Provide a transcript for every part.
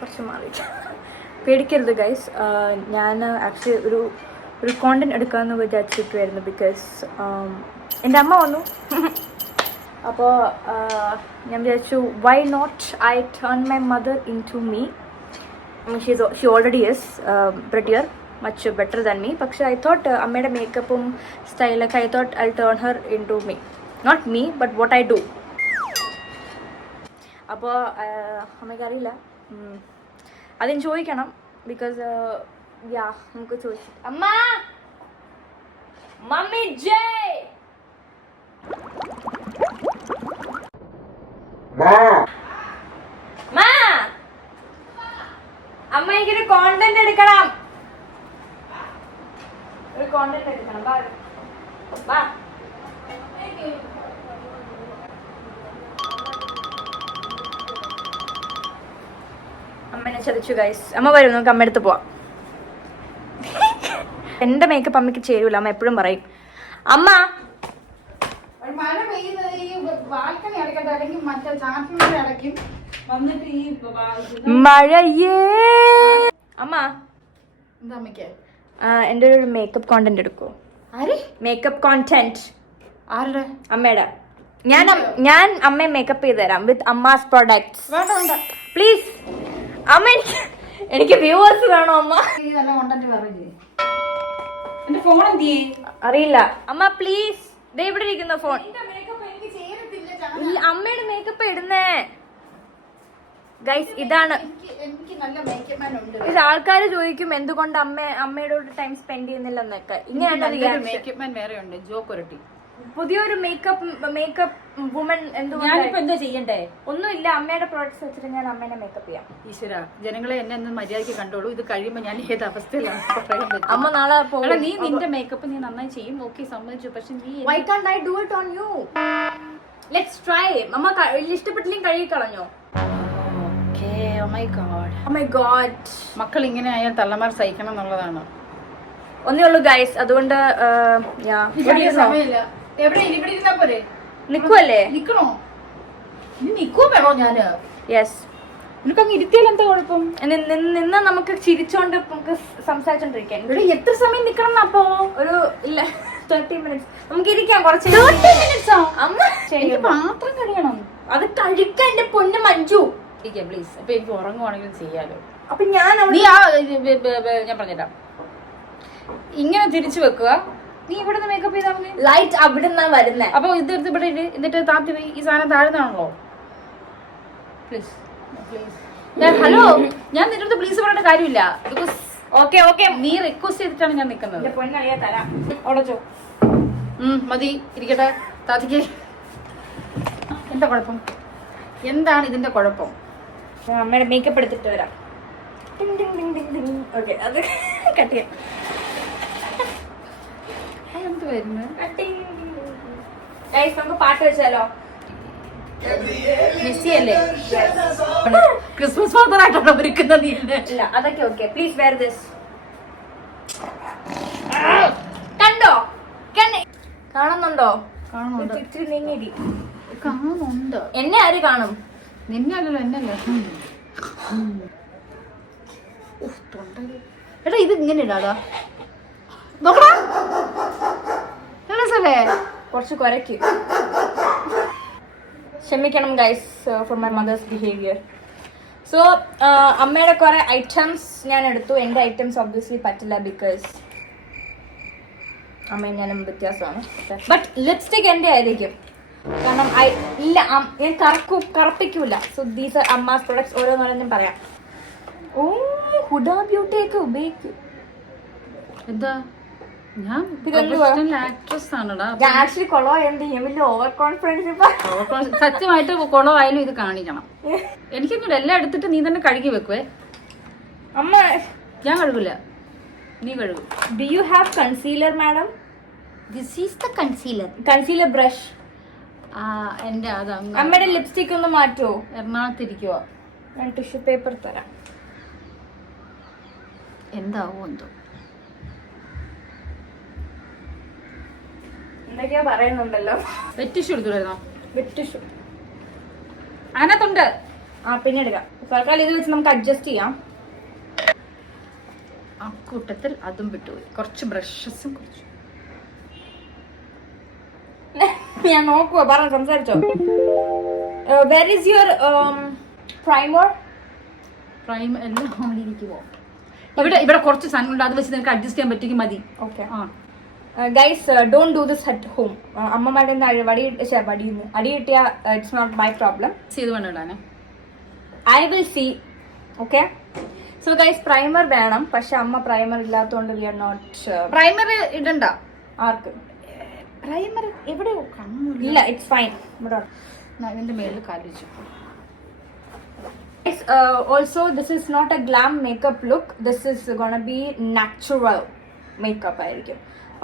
കുറച്ച് മാറിയിട്ട് പേടിക്കരുത് ഗൈസ്. ഞാൻ ആക്ച്വലി ഒരു കോണ്ടന്റ് എടുക്കാമെന്ന് വിചാരിച്ചിരിക്കുമായിരുന്നു. ബിക്കോസ് എൻ്റെ അമ്മ വന്നു. അപ്പോൾ ഞാൻ വിചാരിച്ചു why not I turn my mother into me. She already is prettier much better than me. പക്ഷേ ഐ തോട്ട് അമ്മയുടെ മേക്കപ്പും സ്റ്റൈലൊക്കെ I thought I turn her into me. Not me but what I do. അപ്പോൾ അമ്മയ്ക്കറിയില്ല, അതിന് ചോദിക്കണം. Because യാ നമുക്ക് ചോദിച്ചു. അമ്മ മമ്മി ജയ് അമ്മ എനിക്കൊരു കോണ്ടന്റ് എടുക്കണം. ഒരു കോണ്ടന്റ് എടുക്കണം. വാ അമ്മനെ ചതിച്ചു ഗൈസ്. അമ്മ വരും, നമുക്ക് അമ്മ അടുത്ത് പോവാം. എന്റെ മേക്കപ്പ് അമ്മയ്ക്ക് ചേരൂല. അമ്മ എപ്പോഴും പറയും അമ്മ മഴയേ. അമ്മ എന്റെ ഒരു മേക്കപ്പ് കോണ്ടന്റ് എടുക്കോ? മേക്കപ്പ് കോണ്ടന്റ് ആരുടെ? അമ്മയുടെ. ഞാൻ അമ്മയെ മേക്കപ്പ് ചെയ്ത് തരാം വിത്ത് അമ്മാസ് പ്രോഡക്ട്സ്. പ്ലീസ് അമ്മ, എനിക്ക് വ്യൂവേഴ്സ് വേണോ അമ്മ? അറിയില്ല അമ്മ, പ്ലീസ്. ഇവിടെ ഇരിക്കുന്ന ഫോൺ. അമ്മയുടെ മേക്കപ്പ് ഇടുന്നേ ഗൈസ്. ഇതാണ് ഇത്. ആൾക്കാർ ചോദിക്കും എന്തുകൊണ്ട് അമ്മയോട് ടൈം സ്പെൻഡ് ചെയ്യുന്നില്ലെന്നൊക്കെ. ഇങ്ങനെയാണ് പുതിയൊരു മേക്കപ്പ് വുമൺ. ഞാനിപ്പോ എന്താ ചെയ്യണ്ടേ? ഒന്നുമില്ല, അമ്മയുടെ പ്രോഡക്ട്സ് വെച്ചിട്ട് ഞാൻ അമ്മേനെ മേക്കപ്പ് ചെയ്യാം. ഈശ്വര, ജനങ്ങളെ എന്നെ ഒന്ന് മര്യാദയ്ക്ക് കണ്ടോളൂ. ഇത് കഴിയുമ്പോ ഞാൻ ഏത് അവസ്ഥയിലാണ് പറയാൻ പറ്റും. അമ്മ നാളെ നീ നിന്റെ മേക്കപ്പ് നീ നന്നായി ചെയ്യും. ഓക്കെ, സമ്മതിച്ചു. പക്ഷെ why can't I do it on you? Let's try. അമ്മ ഇഷ്ടപ്പെട്ടില്ലെങ്കിൽ കഴുകി കളഞ്ഞോ? Oh my god. മക്കൾ ഇങ്ങനെ ആയാൽ തള്ളമാർ സഹിക്കണം എന്നുള്ളതാണ്. ഒന്നേ ഉള്ളൂ ഗൈസ്. അതുകൊണ്ട് നിക്കുവല്ലേ? നിക്കണോ? നിക്കോ വേണോ? ഞാന് യെസ്. നിനക്കങ്ങ് ഇരുത്തിയാൽ എന്താ കുഴപ്പം? നിന്ന് നമുക്ക് ചിരിച്ചോണ്ട് നമുക്ക് സംസാരിച്ചോണ്ടിരിക്കാൻ. ഇവിടെ എത്ര സമയം നിക്കണം? അപ്പോ ഒരു ഇല്ല 30 minutes നമുക്ക് ഇരിക്കാം. കുറച്ച് 30 minutes അമ്മ എനിക്ക് പാത്രം കഴിയണം. അത് കഴിക്കാൻ എന്റെ പൊന്ന് മഞ്ജു. പ്ലീസ്. അപ്പൊ എനിക്ക് ഉറങ്ങുവാണെങ്കിലും ചെയ്യാലോ. അപ്പൊ ഞാൻ ഞാൻ പറഞ്ഞുതരാം. ഇങ്ങനെ തിരിച്ചു വെക്കുക. നീ ഇവിടെ നിന്ന് മേക്കപ്പ് ചെയ്താൽ മതി. ലൈറ്റ് അവിടെ നിന്നാ വരുന്നേ. അപ്പൊ ഇതെടുത്ത് ഇവിടെ ഇട്. എന്നിട്ട് താത്തി പോയി. ഈ സാധനം താഴ്ന്നാണല്ലോ. Please please. ഹലോ, ഞാൻ നിന്റെ അടുത്ത് പ്ലീസ് പറയേണ്ട കാര്യമില്ല. ബിക്കോസ് ഓക്കെ നീ റിക്വസ്റ്റ് ചെയ്തിട്ടാണ് ഞാൻ നിൽക്കുന്നത്. പൊന്നറിയാ തരാം. ഓടച്ചോ. മതി, ഇരിക്കട്ടെ. താത്തിക്ക് എന്താ കുഴപ്പം? എന്താണ് ഇതിന്റെ കുഴപ്പം? അമ്മയുടെ മേക്കപ്പ് എടുത്തിട്ട് വരാം. ഓക്കെ, അത് കട്ട് ചെയ്യാം. എന്ത് വരുന്നു? നമുക്ക് പാട്ട് വെച്ചാലോ? മെസ്സി അല്ലേ? ക്രിസ്മസ് ഫാദറായിട്ടാണ് ഒരുക്കുന്നത് നീ? ഇല്ല, അതൊക്കെ ഓക്കെ. Please wear this. കണ്ടോ? കാണുന്നുണ്ടോ? കാണുന്നുണ്ട്. ഇത്തിരി നീങ്ങിരി. കാണുന്നുണ്ട്. എന്നെ ആര് കാണും? നിന്നെ അല്ലല്ലോ, എന്നല്ലേ. എടാ, ഇത് ഇങ്ങനെ ഇടാടാ. കുറച്ച് കുരയ്ക്കും. ക്ഷമിക്കണം guys for my mother's behaviour. So അമ്മയുടെ കുറെ ഐറ്റംസ് ഞാൻ എടുത്തു. എൻ്റെ ഐറ്റംസ് ഒബ്വിയസ്ലി പറ്റില്ല. ബിക്കോസ് അമ്മയും ഞാനും വ്യത്യാസമാണ്. ബട്ട് ലിപ്സ്റ്റിക് എൻ്റെ ആയിരിക്കും. കാരണം ഇല്ല, ഞാൻ കറുപ്പിക്കൂല. സോ ദീസ് ആർ അമ്മാസ് പ്രൊഡക്ട്സ്. ഓരോന്നോരോന്നും പറയാം. ഓ, ഹുഡ ബ്യൂട്ടി ഒക്കെ ഉപയോഗിക്കും. എന്താ? ഞാൻ ആക്ട്രസ് ആണടാ. ആക്ച്വലി കൊളോ എന്ത് ചെയ്യും? വലിയ ഓവർ കോൺഫിഡൻസ്. സത്യമായിട്ട് കൊളോ ആയാലും ഇത് കാണിക്കണം. എനിക്കൊന്നും എല്ലാം എടുത്തിട്ട് നീ തന്നെ കഴുകി വെക്കുവേ. അമ്മ ഞാൻ കഴുകില്ല, നീ കഴുകും. Do you have concealer madam? This is the concealer. Concealer brush. എന്റെ അമ്മയുടെ ലിപ്സ്റ്റിക് ഒന്ന് മാറ്റുമോ? എറണാകുളത്തിരിക്കുവാ. ഞാൻ ടിഷ്യൂ പേപ്പർ തരാം. എന്താവോ എന്തോ. എന്തൊക്കെയാ പറയുന്നുണ്ടല്ലോ. വെറ്റ് ടിഷ്യൂ എടുത്തുവരുന്നോ? വെറ്റ് ടിഷ്യൂ അതിനകത്തുണ്ട്. പിന്നെ എടുക്കാം. സർക്കാർ ഇത് വെച്ച് നമുക്ക് അഡ്ജസ്റ്റ് ചെയ്യാം. ആ കൂട്ടത്തിൽ അതും വിട്ടുപോയി. കുറച്ച് ബ്രഷസും കുറച്ച് ഞാൻ നോക്കുവോ, പറഞ്ഞു സംസാരിച്ചോ. Where is your primer? Primer എല്ലാം ഓടിയിരിക്കുമോ? ഇവിടെ കുറച്ച് സാധനങ്ങളുണ്ട്, അത് വെച്ച് നിനക്ക് അഡ്ജസ്റ്റ് ചെയ്യാൻ പറ്റുമെങ്കിൽ മതി. Okay. Guys don't do this at home. അമ്മമാരുടെ അടി കിട്ടിയ ഇറ്റ്സ് നോട്ട് മൈ പ്രോബ്ലം. ചെയ്ത് വേണം ഇടാനേ. I will see. Okay. So guys primer വേണം, പക്ഷെ അമ്മ പ്രൈമർ ഇല്ലാത്തതുകൊണ്ട് വി ആർ നോട്ട്. പ്രൈമർ ഇടണ്ട. ആർക്ക് പ്രൈമർ? എവിടെയോ ഇല്ല, ഇറ്റ്സ് ഫൈൻ. ഇവിടെ ഇതിന്റെ മേളിൽ കാലിച്ചു. Also this is not a glam makeup look. This is gonna be natural makeup ആയിരിക്കും.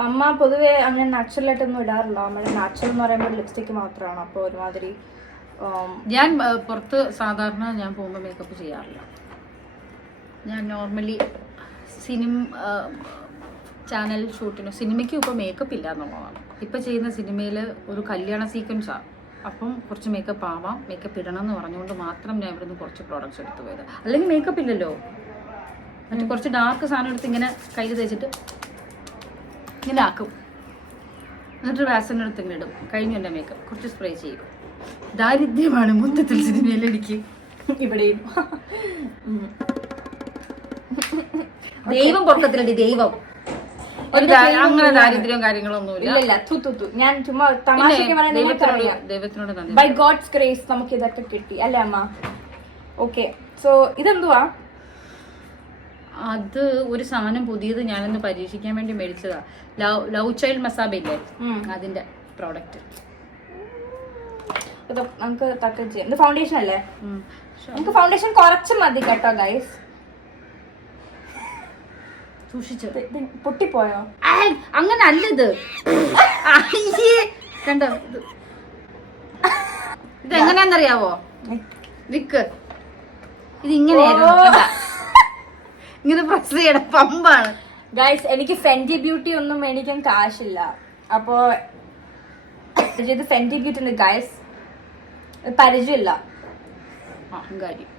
അമ്മ പൊതുവെ അങ്ങനെ നാച്ചുറൽ ആയിട്ടൊന്നും ഇടാറില്ല. നമ്മുടെ നാച്ചുറൽ എന്ന് പറയുമ്പോൾ ലിപ്സ്റ്റിക് മാത്രമാണ്. അപ്പോൾ ഒരുമാതിരി ഞാൻ പുറത്ത് സാധാരണ ഞാൻ പോകുമ്പോൾ മേക്കപ്പ് ചെയ്യാറില്ല. ഞാൻ നോർമലി ചാനൽ ഷൂട്ടിനോ സിനിമയ്ക്കും ഇപ്പോൾ മേക്കപ്പ് ഇല്ല എന്നുള്ളതാണ്. ഇപ്പം ചെയ്യുന്ന സിനിമയിൽ ഒരു കല്യാണ സീക്വൻസാണ്. അപ്പം കുറച്ച് മേക്കപ്പ് ആവാം, മേക്കപ്പ് ഇടണം എന്ന് പറഞ്ഞുകൊണ്ട് മാത്രം ഞാൻ ഇവിടുന്ന് കുറച്ച് പ്രോഡക്റ്റ്സ് എടുത്ത് പോയത്. അല്ലെങ്കിൽ മേക്കപ്പ് ഇല്ലല്ലോ. മറ്റേ കുറച്ച് ഡാർക്ക് സാധനം എടുത്ത് ഇങ്ങനെ കയ്യിൽ തേച്ചിട്ട് ഇങ്ങനെ ആക്കും, എന്നിട്ട് വാസലിൻ്റെ അടുത്ത് ഇങ്ങനെ ഇടും. കഴിഞ്ഞു എൻ്റെ മേക്കപ്പ്. കുറച്ച് സ്പ്രേ ചെയ്യും. ദാരിദ്ര്യമാണ് മൊത്തത്തിൽ സിനിമയിൽ എനിക്ക്. ഇവിടെയും ദൈവം പൊക്കത്തിലുണ്ട്. ദൈവം അങ്ങനെ ദാരിദ്ര്യവും കാര്യങ്ങളൊന്നുമില്ല. ഞാൻ ചുമ്മാ തമാശക്ക് ദൈവത്തിനോട് നന്ദി. ബൈ ഗോഡ്സ് ഗ്രേസ് നമുക്ക് ഇതൊക്കെ കിട്ടി അല്ലേ അമ്മ? ഓക്കെ. സോ ഇതെന്തുവാ? അത് ഒരു സാധനം പുതിയത് ഞാനൊന്ന് പരീക്ഷിക്കാൻ വേണ്ടി മേടിച്ചതാ. ലവ് ചൈൽഡ് മസാബ ഇല്ലേ, അതിന്റെ പ്രോഡക്റ്റ്. നമുക്ക് തക്കം ചെയ്യാം. ഇത് ഫൗണ്ടേഷൻ അല്ലേ? നമുക്ക് ഫൗണ്ടേഷൻ കുറച്ച് മതി കേട്ടോ ഗൈസ്. സൂക്ഷിച്ചു. പൊട്ടിപ്പോയോ? അങ്ങനെ അല്ലത്. കണ്ടോ ഇത് എങ്ങനെയാന്നറിയാവോ? വിക്ക് ഇതിങ്ങനെയായിരുന്നു. ഇങ്ങനെ പ്രസ് ചെയ്യണം. പമ്പാണ് ഗൈസ്. എനിക്ക് ഫെൻഡി ബ്യൂട്ടി ഒന്നും മേടിക്കാൻ കാശില്ല. അപ്പോ ഇത് ഫെൻഡി ബ്യൂട്ടി ഉണ്ട് ഗൈസ്, പരിചയമില്ല. കാര്യം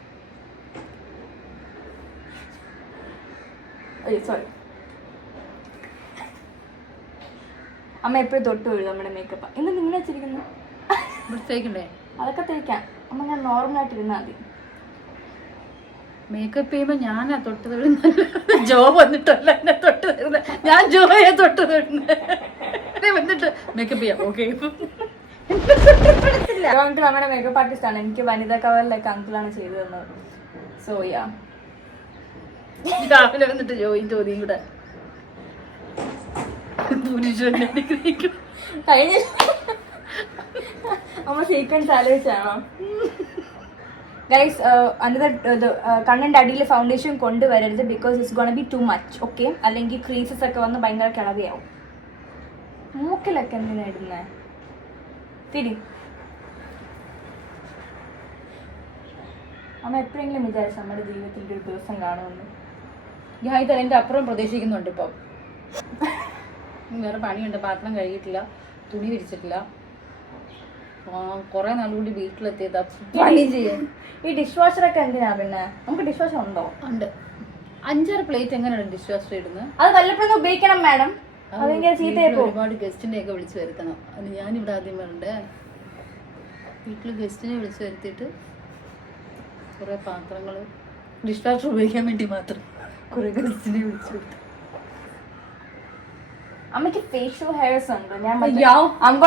സോറി. അമ്മ എപ്പോഴും തൊട്ട് വീഴും നമ്മുടെ മേക്കപ്പ്. ഇന്ന് നിങ്ങൾ വെച്ചിരിക്കുന്നു തേക്കണ്ടേ? അതൊക്കെ തേക്കാം അമ്മ. ഞാൻ നോർമലായിട്ട് ഇരുന്നാൽ മതി. മേക്കപ്പ് ചെയ്യുമ്പോ ഞാനാ തൊട്ട് തരുന്നത്. ജോ വന്നിട്ടല്ല എന്നെ തൊട്ട് തരുന്നത്, ഞാൻ ജോയെ തൊട്ട് തരുന്നത്. വന്നിട്ട് മേക്കപ്പ് ചെയ്യാം. ഓക്കെ. നമ്മുടെ മേക്കപ്പ് ആർട്ടിസ്റ്റ് ആണ്. എനിക്ക് വനിതാ കവറിലൊക്കെ അങ്കിളാണ് ചെയ്തു തന്നത്. So yeah. രാവിലെ വന്നിട്ട് ചോദ്യം കൂടെ കഴിഞ്ഞ അമ്മ സീക്വൻസ് ആലോചിച്ചാണോ ഗൈസ്? കണ്ണിന്റെ അടിയിൽ ഫൗണ്ടേഷൻ കൊണ്ടുവരരുത്, because it's gonna be too much. Okay? അല്ലെങ്കിൽ ക്രീസസ് ഒക്കെ വന്ന് ഭയങ്കര കിളവിയാവും. മൂക്കിലൊക്കെ എന്തിനാ ഇടുന്നേ? തിരി. അമ്മ എപ്പോഴെങ്കിലും വിചാരിച്ചു നമ്മുടെ ജീവിതത്തിൽ ഒരു ദിവസം കാണുമെന്ന്? ഞാൻ ഇത് അതിൻ്റെ അപ്പുറം പ്രതീക്ഷിക്കുന്നുണ്ട്. ഇപ്പം വേറെ പണിയുണ്ട്. പാത്രം കഴുകിയിട്ടില്ല, തുണി വിരിച്ചിട്ടില്ല. കുറെ നാളുകൂടി വീട്ടിലെത്തിയത് പണി ചെയ്യാൻ. ഈ ഡിഷ് വാഷറൊക്കെ എന്തിനാ പിന്നെ? നമുക്ക് ഡിഷ് വാഷർ ഉണ്ടോ? ഉണ്ട്. 5-6 പ്ലേറ്റ് എങ്ങനെയാണ് ഡിഷ് വാഷർ ഇടുന്നത്? അത് വല്ലപ്പോഴും ഉപയോഗിക്കണം മാഡം. ഒരുപാട് ഗസ്റ്റിനെ ഒക്കെ വിളിച്ചു വരുത്തണം. അത് ഞാനിവിടെ ആദ്യം വരണ്ടേ. വീട്ടിൽ ഗസ്റ്റിനെ വിളിച്ചു വരുത്തിയിട്ട് കുറെ പാത്രങ്ങൾ ഡിഷ് വാഷർ ഉപയോഗിക്കാൻ വേണ്ടി മാത്രം കുറെ ഗസ്റ്റിനെ വിളിച്ചു വരുത്തും. അമ്മയ്ക്ക് ഫേഷ്യൽ ഹെയർസ് ഉണ്ട്. I'm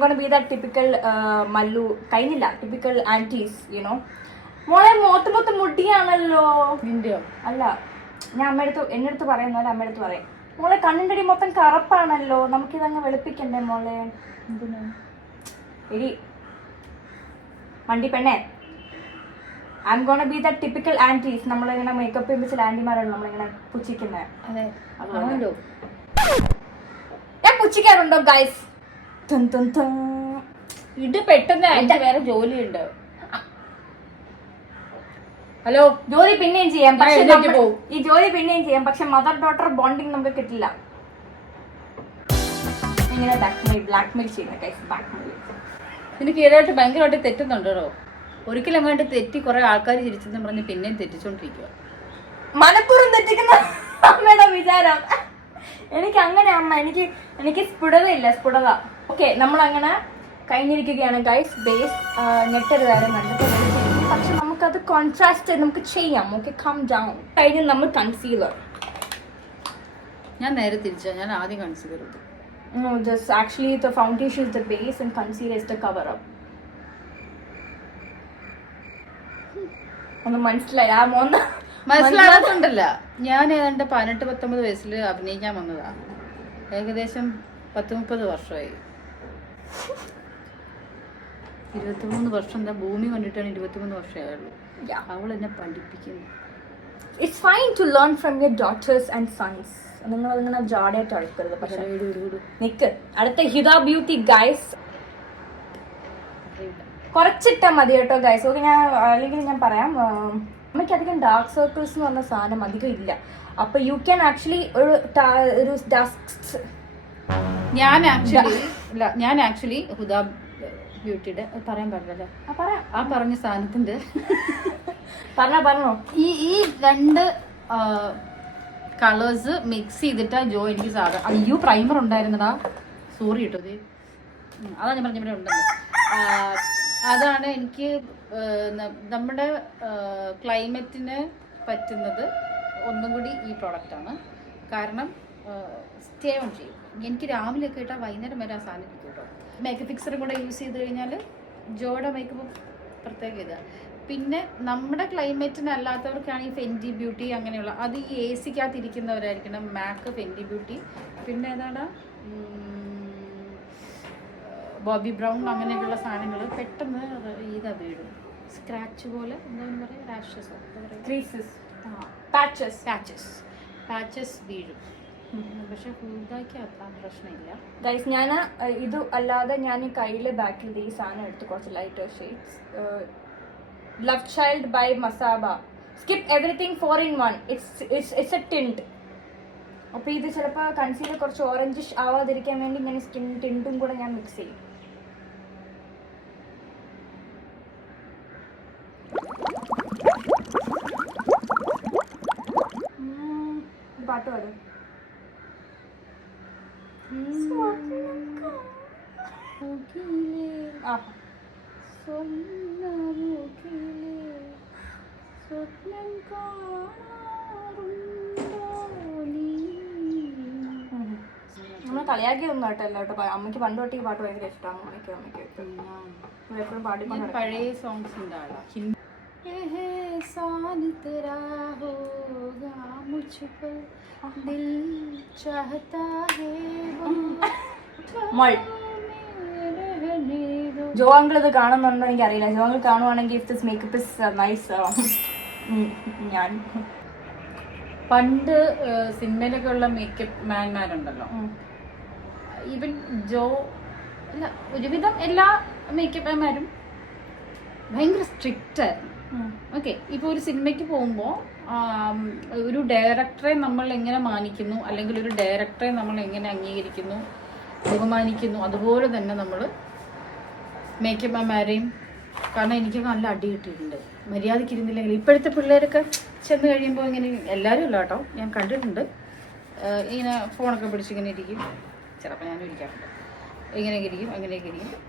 gonna be that typical Mallu. കഴിഞ്ഞില്ല, ടിപ്പിക്കൽ ആന്റീസ് യു നോ. മോളെ മൊത്തം മുടിയാണല്ലോ. നിന്റെയോ? അല്ല, ഞാൻ എന്നെടുത്ത് പറയുന്ന പോലെ അമ്മയടുത്ത് പറയും. മോളെ കണ്ണിന്റെ അടി മൊത്തം കറുപ്പാണല്ലോ, നമുക്കിതങ്ങ് വെളുപ്പിക്കണ്ടേ മോളെ? എന്തിനാ എടി വണ്ടി പെണ്ണേ? I'm gonna be that typical aunties. നമ്മളിങ്ങനെ മേക്കപ്പ് ചെയ്യുമ്പോൾ ചില ആന്റിമാരാണ് നമ്മളിങ്ങനെ പുച്ഛിക്കുന്നത്. ഞാൻ പുച്ഛിക്കാറുണ്ടോ ഗൈസ്? ഇത് പെട്ടെന്ന് അതിന്റെ വേറെ ജോലിയുണ്ട്. ഹലോ, ജോലി പിന്നെയും ചെയ്യാം, ഈ ജോലി പിന്നെയും ചെയ്യാം, പക്ഷെ മദർ ഡോട്ടർ ബോണ്ടിങ് നമുക്ക് കിട്ടില്ല. ഇങ്ങനെ ബ്ലാക്ക്മെയിൽ ചെയ്യുന്ന ഗൈസ്. ബ്ലാക്ക്മെയിൽ എനിക്ക് ഏതായിട്ട് ഭയങ്കരമായിട്ട് തെറ്റുന്നുണ്ടോ? ഒരിക്കലും അങ്ങോട്ട് തെറ്റി കുറെ ആൾക്കാർ ചിരിച്ചെന്ന് പറഞ്ഞ് പിന്നെയും തെറ്റിച്ചോണ്ടിരിക്കുക. മനപ്പൂർവ്വം തെറ്റിക്കുന്ന അമ്മയുടെ വിചാരം. എനിക്ക് അങ്ങനെ അമ്മ, എനിക്ക് സ്ഫുടത. ഓക്കെ, നമ്മളങ്ങനെ കഴിഞ്ഞിരിക്കുകയാണ് ഗൈസ്. ബേസ് ഞെട്ടരുതാരം കണ്ടിട്ട്, പക്ഷെ നമുക്കത് കോൺട്രാസ്റ്റ് നമുക്ക് ചെയ്യാം. Okay, come down. കഴിഞ്ഞ് നമ്മൾ കൺസീലർ. ഞാൻ നേരെ തിരിച്ചാ, ഞാൻ ആദ്യം കൺസീലർ ചെയ്തു. No, just actually the foundation is the base and concealer is the cover up. ഒന്ന് മനസ്സിലായി ആ മോന്ന മനസ്സിലാകാത്തുണ്ടല്ല. ഞാൻ ഏതാണ്ട് 18-19 വയസ്സിൽ അഭിനയിക്കാൻ വന്നതാ. ഏകദേശം 10-30 വർഷമായി. 23 വർഷം. എന്താ ഭൂമി കണ്ടിട്ടാണ് 23 വർഷമായുള്ളൂ. അവൾ എന്നെ പഠിപ്പിക്കുന്നു. It's fine to learn from your daughters and sons. നിങ്ങൾ അങ്ങനെ ജാടായിട്ട് അടക്കരുത്. പക്ഷേ നിക്ക്, അടുത്ത ഹിത ബ്യൂട്ടി ഗൈസ്. കുറച്ചിട്ടാ മതി കേട്ടോ ഗൈസ്. ഓക്കെ, അല്ലെങ്കിൽ ഞാൻ പറയാം, അമ്മയ്ക്ക് അധികം ഡാർക്ക് സർക്കിൾസ് എന്ന് പറഞ്ഞ സാധനം അധികം ഇല്ല. അപ്പൊ യു ക്യാൻ ആക്ച്വലി ഒരു ഞാൻ ആക്ച്വലി ഹുദ ബ്യൂട്ടിയുടെ പറയാൻ പാടില്ലല്ലോ. ആ പറഞ്ഞ സാധനത്തിന്റെ പറഞ്ഞോ ഈ രണ്ട് കളേഴ്സ് മിക്സ് ചെയ്തിട്ടാ ജോ എനിക്ക് സാധാരണ. അയ്യോ, പ്രൈമർ ഉണ്ടായിരുന്നടാ, സോറി കേട്ടോ. അതാ ഞാൻ പറഞ്ഞ ഉണ്ടല്ലോ. അതാണ് എനിക്ക് നമ്മുടെ ക്ലൈമറ്റിന് പറ്റുന്നത് ഒന്നും കൂടി ഈ പ്രോഡക്റ്റാണ്. കാരണം സ്റ്റേ ഓൺ ചെയ്യും. എനിക്ക് രാവിലെ ഒക്കെ ഇട്ടാൽ വൈകുന്നേരം വരെ ആ സാധനം ഇരിക്കും കേട്ടോ. മേക്കപ്പ് ഫിക്സറും കൂടെ യൂസ് ചെയ്ത് കഴിഞ്ഞാൽ ജോയുടെ മേക്കപ്പ് പ്രത്യേക ഇതാണ്. പിന്നെ നമ്മുടെ ക്ലൈമറ്റിന് അല്ലാത്തവർക്കാണ് ഈ ഫെൻഡി ബ്യൂട്ടി അങ്ങനെയുള്ള, അത് ഈ എ സിക്കകത്ത് ഇരിക്കുന്നവരായിരിക്കണം. മാക്ക്, ഫെൻഡി ബ്യൂട്ടി, പിന്നെ ഏതാണ് ബോബി ബ്രൗൺ, അങ്ങനെയൊക്കെയുള്ള സാധനങ്ങൾ പെട്ടെന്ന് ഇതാ വീഴും. സ്ക്രാച്ച് പോലെ എന്താണെന്ന് പറയുക, റാഷസ്, പാച്ചസ് വീഴും. പക്ഷെ ഹൂദാക്ക് അത്ര പ്രശ്നമില്ല ഗൈസ്. ഞാൻ ഇത് അല്ലാതെ ഞാൻ കയ്യിലെ ബാക്കിൽ ഈ സാധനം എടുത്ത് കുറച്ച് lighter shades. Love Child by Masaba. Skip everything 4-in-1. It's a tint. അപ്പോൾ ഇത് ചിലപ്പോൾ കൺസീലർ കുറച്ച് ഓറഞ്ചിഷ് ആവാതിരിക്കാൻ വേണ്ടി ഇങ്ങനെ സ്കിൻ ടിൻറ്റും കൂടെ ഞാൻ മിക്സ് ചെയ്യും. പാട്ട് പാടും. നമ്മൾ കളിയാക്കി ഒന്നും കേട്ടല്ലോ കേട്ടോ. അമ്മയ്ക്ക് പണ്ട് തൊട്ട് ഈ പാട്ട് ഭയങ്കര ഇഷ്ടമാണ്. അമ്മയ്ക്ക് എപ്പോഴും പാടിക്കൊണ്ട് പഴയ സോങ്സ് ജോ അങ്കിൾ ഇത് കാണുന്നുണ്ടോ എനിക്കറിയില്ല. ജോ അങ്കിൾ കാണുവാണെങ്കിൽ if this makeup is nice. ഞാൻ പണ്ട് സിനിമയിലൊക്കെ ഉള്ള മേക്കപ്പ് മാൻമാരുണ്ടല്ലോ, ഈവൻ ജോ അല്ല, ഒരുവിധം എല്ലാ മേക്കപ്പ് മാൻമാരും ഭയങ്കര സ്ട്രിക്റ്റ് ആയിരുന്നു. ഓക്കെ, ഇപ്പോൾ ഒരു സിനിമയ്ക്ക് പോകുമ്പോൾ ഒരു ഡയറക്ടറെ നമ്മൾ എങ്ങനെ മാനിക്കുന്നു, അല്ലെങ്കിൽ ഒരു ഡയറക്ടറെ നമ്മൾ എങ്ങനെ അംഗീകരിക്കുന്നു, ബഹുമാനിക്കുന്നു, അതുപോലെ തന്നെ നമ്മൾ മേക്കപ്പ് മാൻമാരെയും. കാരണം എനിക്ക് നല്ല അടി കിട്ടിയിട്ടുണ്ട് മര്യാദയ്ക്ക് ഇരുന്നില്ലെങ്കിൽ. ഇപ്പോഴത്തെ പിള്ളേരൊക്കെ ചെന്ന് കഴിയുമ്പോൾ ഇങ്ങനെ, എല്ലാവരും അല്ല കേട്ടോ, ഞാൻ കണ്ടിട്ടുണ്ട്, ഇങ്ങനെ ഫോണൊക്കെ പിടിച്ചിങ്ങനെ ഇരിക്കും. ചിലപ്പോൾ ഞാനും ഇരിക്കാറുണ്ട്. ഇങ്ങനെയൊക്കെ ഇരിക്കും, അങ്ങനെയൊക്കെ ഇരിക്കും.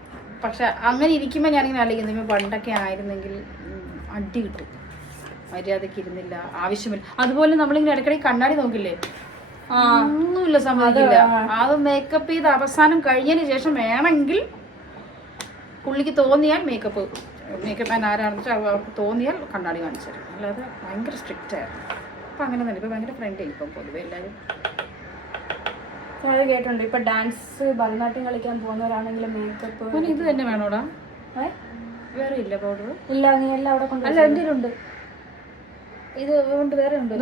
പക്ഷെ അങ്ങനെ ഇരിക്കുമ്പോൾ ഞാനിങ്ങനെ ആലോചിക്കുന്നത്, പണ്ടൊക്കെ ആയിരുന്നെങ്കിൽ അടി കിട്ടും. മര്യാദയ്ക്ക് ഇരുന്നില്ല, ആവശ്യമില്ല. അതുപോലെ നമ്മളിങ്ങനെ ഇടയ്ക്കിടയ്ക്ക് കണ്ണാടി നോക്കില്ലേ, ഒന്നുമില്ല, സമ്മതിക്കില്ല. അത് മേക്കപ്പ് ചെയ്ത് അവസാനം കഴിഞ്ഞതിന് ശേഷം വേണമെങ്കിൽ പുള്ളിക്ക് തോന്നിയാൽ മേക്കപ്പ് മാൻ ആരാണെന്ന് വെച്ചാൽ അവർക്ക് തോന്നിയാൽ കണ്ണാടി കാണിച്ചു തരും. അല്ലാതെ ഭയങ്കര സ്ട്രിക്റ്റ് ആയിരുന്നു. അപ്പം അങ്ങനെ തന്നെ. ഇപ്പം ഭയങ്കര ഫ്രണ്ട്ലി ഇപ്പം പൊതുവെ എല്ലാവരും. ഞാൻ കേട്ടിട്ടുണ്ട് ഇപ്പം ഡാൻസ്, ഭരതനാട്യം കളിക്കാൻ പോകുന്നവരാണെങ്കിൽ മേക്കപ്പ് ഇത് തന്നെ വേണോടാ? വേറെ ഇല്ല പൗഡർ? ഇല്ല, നീ എല്ലാം അവിടെ കൊണ്ട്. അല്ല, എൻ്റെ ഉണ്ട് ഇത് കൊണ്ട്, വേറെ ഉണ്ട്.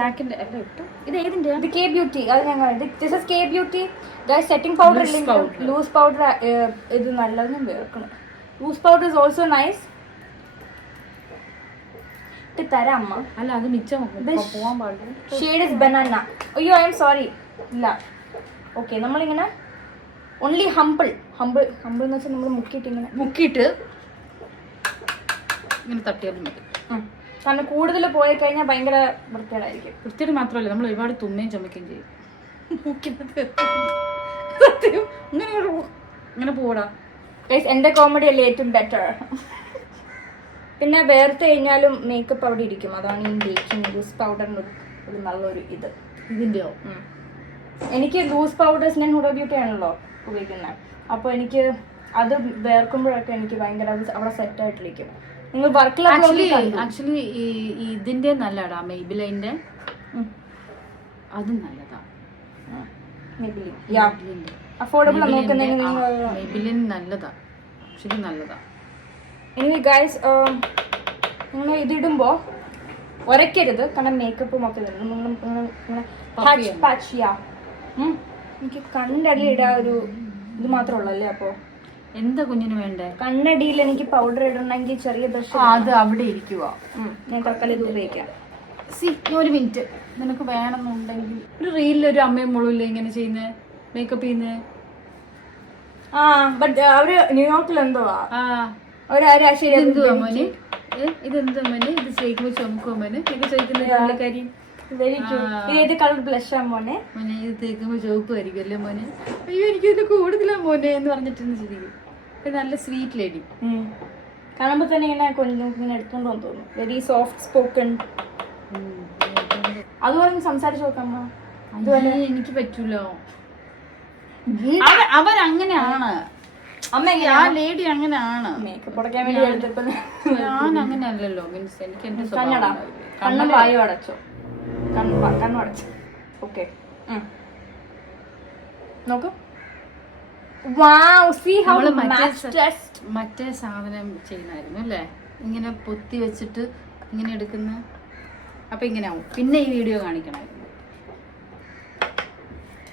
മാക്കിന്റെ അല്ല ഇട്ടു. ഇത് ഏതിന്റെ? ഇത് കെ ബ്യൂട്ടി. അത് ഞാൻ this is K beauty. Setting powder ഇല്ലെങ്കിൽ ലൂസ് പൗഡർ. ഇത് നല്ലതും വേർക്കണം. Loose powder is also nice. ഇട്ട് തരാം അമ്മ. അല്ല, അത് മിച്ചം പോവാൻ പാടില്ല. Shade is banana. അയ്യോ, ഐ എം സോറി. ഇല്ല, ഓക്കെ. നമ്മളിങ്ങനെ ഓൺലി ഹംബിൾ എന്ന് വെച്ചാൽ നമ്മൾ മുക്കിയിട്ട് ഇങ്ങനെ തട്ടിയാലും മതി. കാരണം കൂടുതൽ പോയി കഴിഞ്ഞാൽ ഭയങ്കര വൃത്തികേടായിരിക്കും. വൃത്തിയുടെ മാത്രമല്ല, നമ്മൾ ഒരുപാട് തുമ്മയും ചുമക്കുകയും ചെയ്യും. സത്യം ഇങ്ങനെ പോടാ. എന്റെ കോമഡി അല്ലേ ഏറ്റവും ബെറ്റർ. പിന്നെ വേർത്ത് കഴിഞ്ഞാലും മേക്കപ്പ് അവിടെ ഇരിക്കും. അതാണ് ഈ ബേക്കിംഗ് ലൂസ് പൗഡറിന് ഒരു നല്ലൊരു ഇത്. ഇതിൻ്റെയോ? എനിക്ക് ലൂസ് പൗഡേഴ്സ് ഞാൻ ഹുഡ ബ്യൂട്ടി ആണല്ലോ ഉപയോഗിക്കുന്നത്. അപ്പോൾ എനിക്ക് അത് വേർക്കുമ്പോഴൊക്കെ എനിക്ക് ഭയങ്കര അവിടെ സെറ്റായിട്ടിരിക്കും. നിങ്ങൾ വർക്കിലൊക്കെ ആക്ച്വലി ഇതിന്റെ നല്ലതാ, മെയ്ബിലിന്റെ അതും നല്ലതാ. അഫോർഡബിൾ മെയ്ബിലിൻ നല്ലതാ, ആക്ച്വലി നല്ലതാ. ഇനി ഗൈസ് നിങ്ങൾ ഇതിടുമ്പോ ഉരയ്ക്കരുത്, കാരണം മേക്കപ്പ് മൊത്തം എനിക്ക് കണ്ണടിയിൽ ഇടാ ഒരു ഇത് മാത്രമേ ഉള്ളൂ അല്ലേ. അപ്പോ എന്താ കുഞ്ഞിന് വേണ്ടേ? കണ്ണടിയിൽ എനിക്ക് പൗഡർ ഇടണമെങ്കിൽ ചെറിയ ബ്രഷ് അത് അവിടെ ഇരിക്കുക. ഞാൻ തൽക്കാലം ഇത് ഉപയോഗിക്കാം. ഒരു മിനിറ്റ്, നിനക്ക് വേണമെന്നുണ്ടെങ്കിൽ ഒരു റീലിലൊരു അമ്മയും മോളില്ലേ ഇങ്ങനെ ചെയ്യുന്നേ, മേക്കപ്പ് ചെയ്യുന്നേ. ബട്ട് അവര് ന്യൂയോർക്കിൽ എന്തുവാ ഇതെന്തുവാ മോനെ, ഇതെന്താ മോനെ, ഇത് ചോദിക്കുമ്പോ ചുമക്കുമോ മോനെ, എനിക്ക് ചോദിക്കുന്ന കാര്യം. കളർ ബ്ലഷ് മോനെ, മോനെ ഇത് തേക്കുമ്പോ ചോക്കുമായിരിക്കും അല്ലേ മോനെ. അയ്യോ എനിക്കിത് കൂടുതലാ മോനെ എന്ന് പറഞ്ഞിട്ടൊന്ന് ചിരിക്കും. നല്ല സ്വീറ്റ് ലേഡി. കാണുമ്പോ തന്നെ ഇങ്ങനെ കൊഞ്ചം ഇങ്ങനെ എടുത്തോണ്ടോ തോന്നുന്നു. Very soft spoken. അതുപോലെ സംസാരിച്ചു നോക്കാം. അതുപോലെ എനിക്ക് പറ്റൂലോ. അവരങ്ങനെയാണ്, അമ്മ ആ ലേഡി അങ്ങനെയാണ്. മേക്കപ്പ് ഉടക്കാൻ വേണ്ടി എടുത്തപ്പോ ഞാൻ അങ്ങനെ അല്ലല്ലോ. മീൻസ് എനിക്ക് എന്റെ കണ്ണും വായും അടച്ചോ, കണ്ണടച്ചു. ഓക്കെ നോക്കൂ. മറ്റേ സാധനം ചെയ്യുന്നായിരുന്നു അല്ലേ, ഇങ്ങനെ പൊത്തി വെച്ചിട്ട് ഇങ്ങനെ എടുക്കുന്ന. അപ്പൊ ഇങ്ങനെ ആവും. പിന്നെ ഈ വീഡിയോ കാണിക്കണമായിരുന്നു.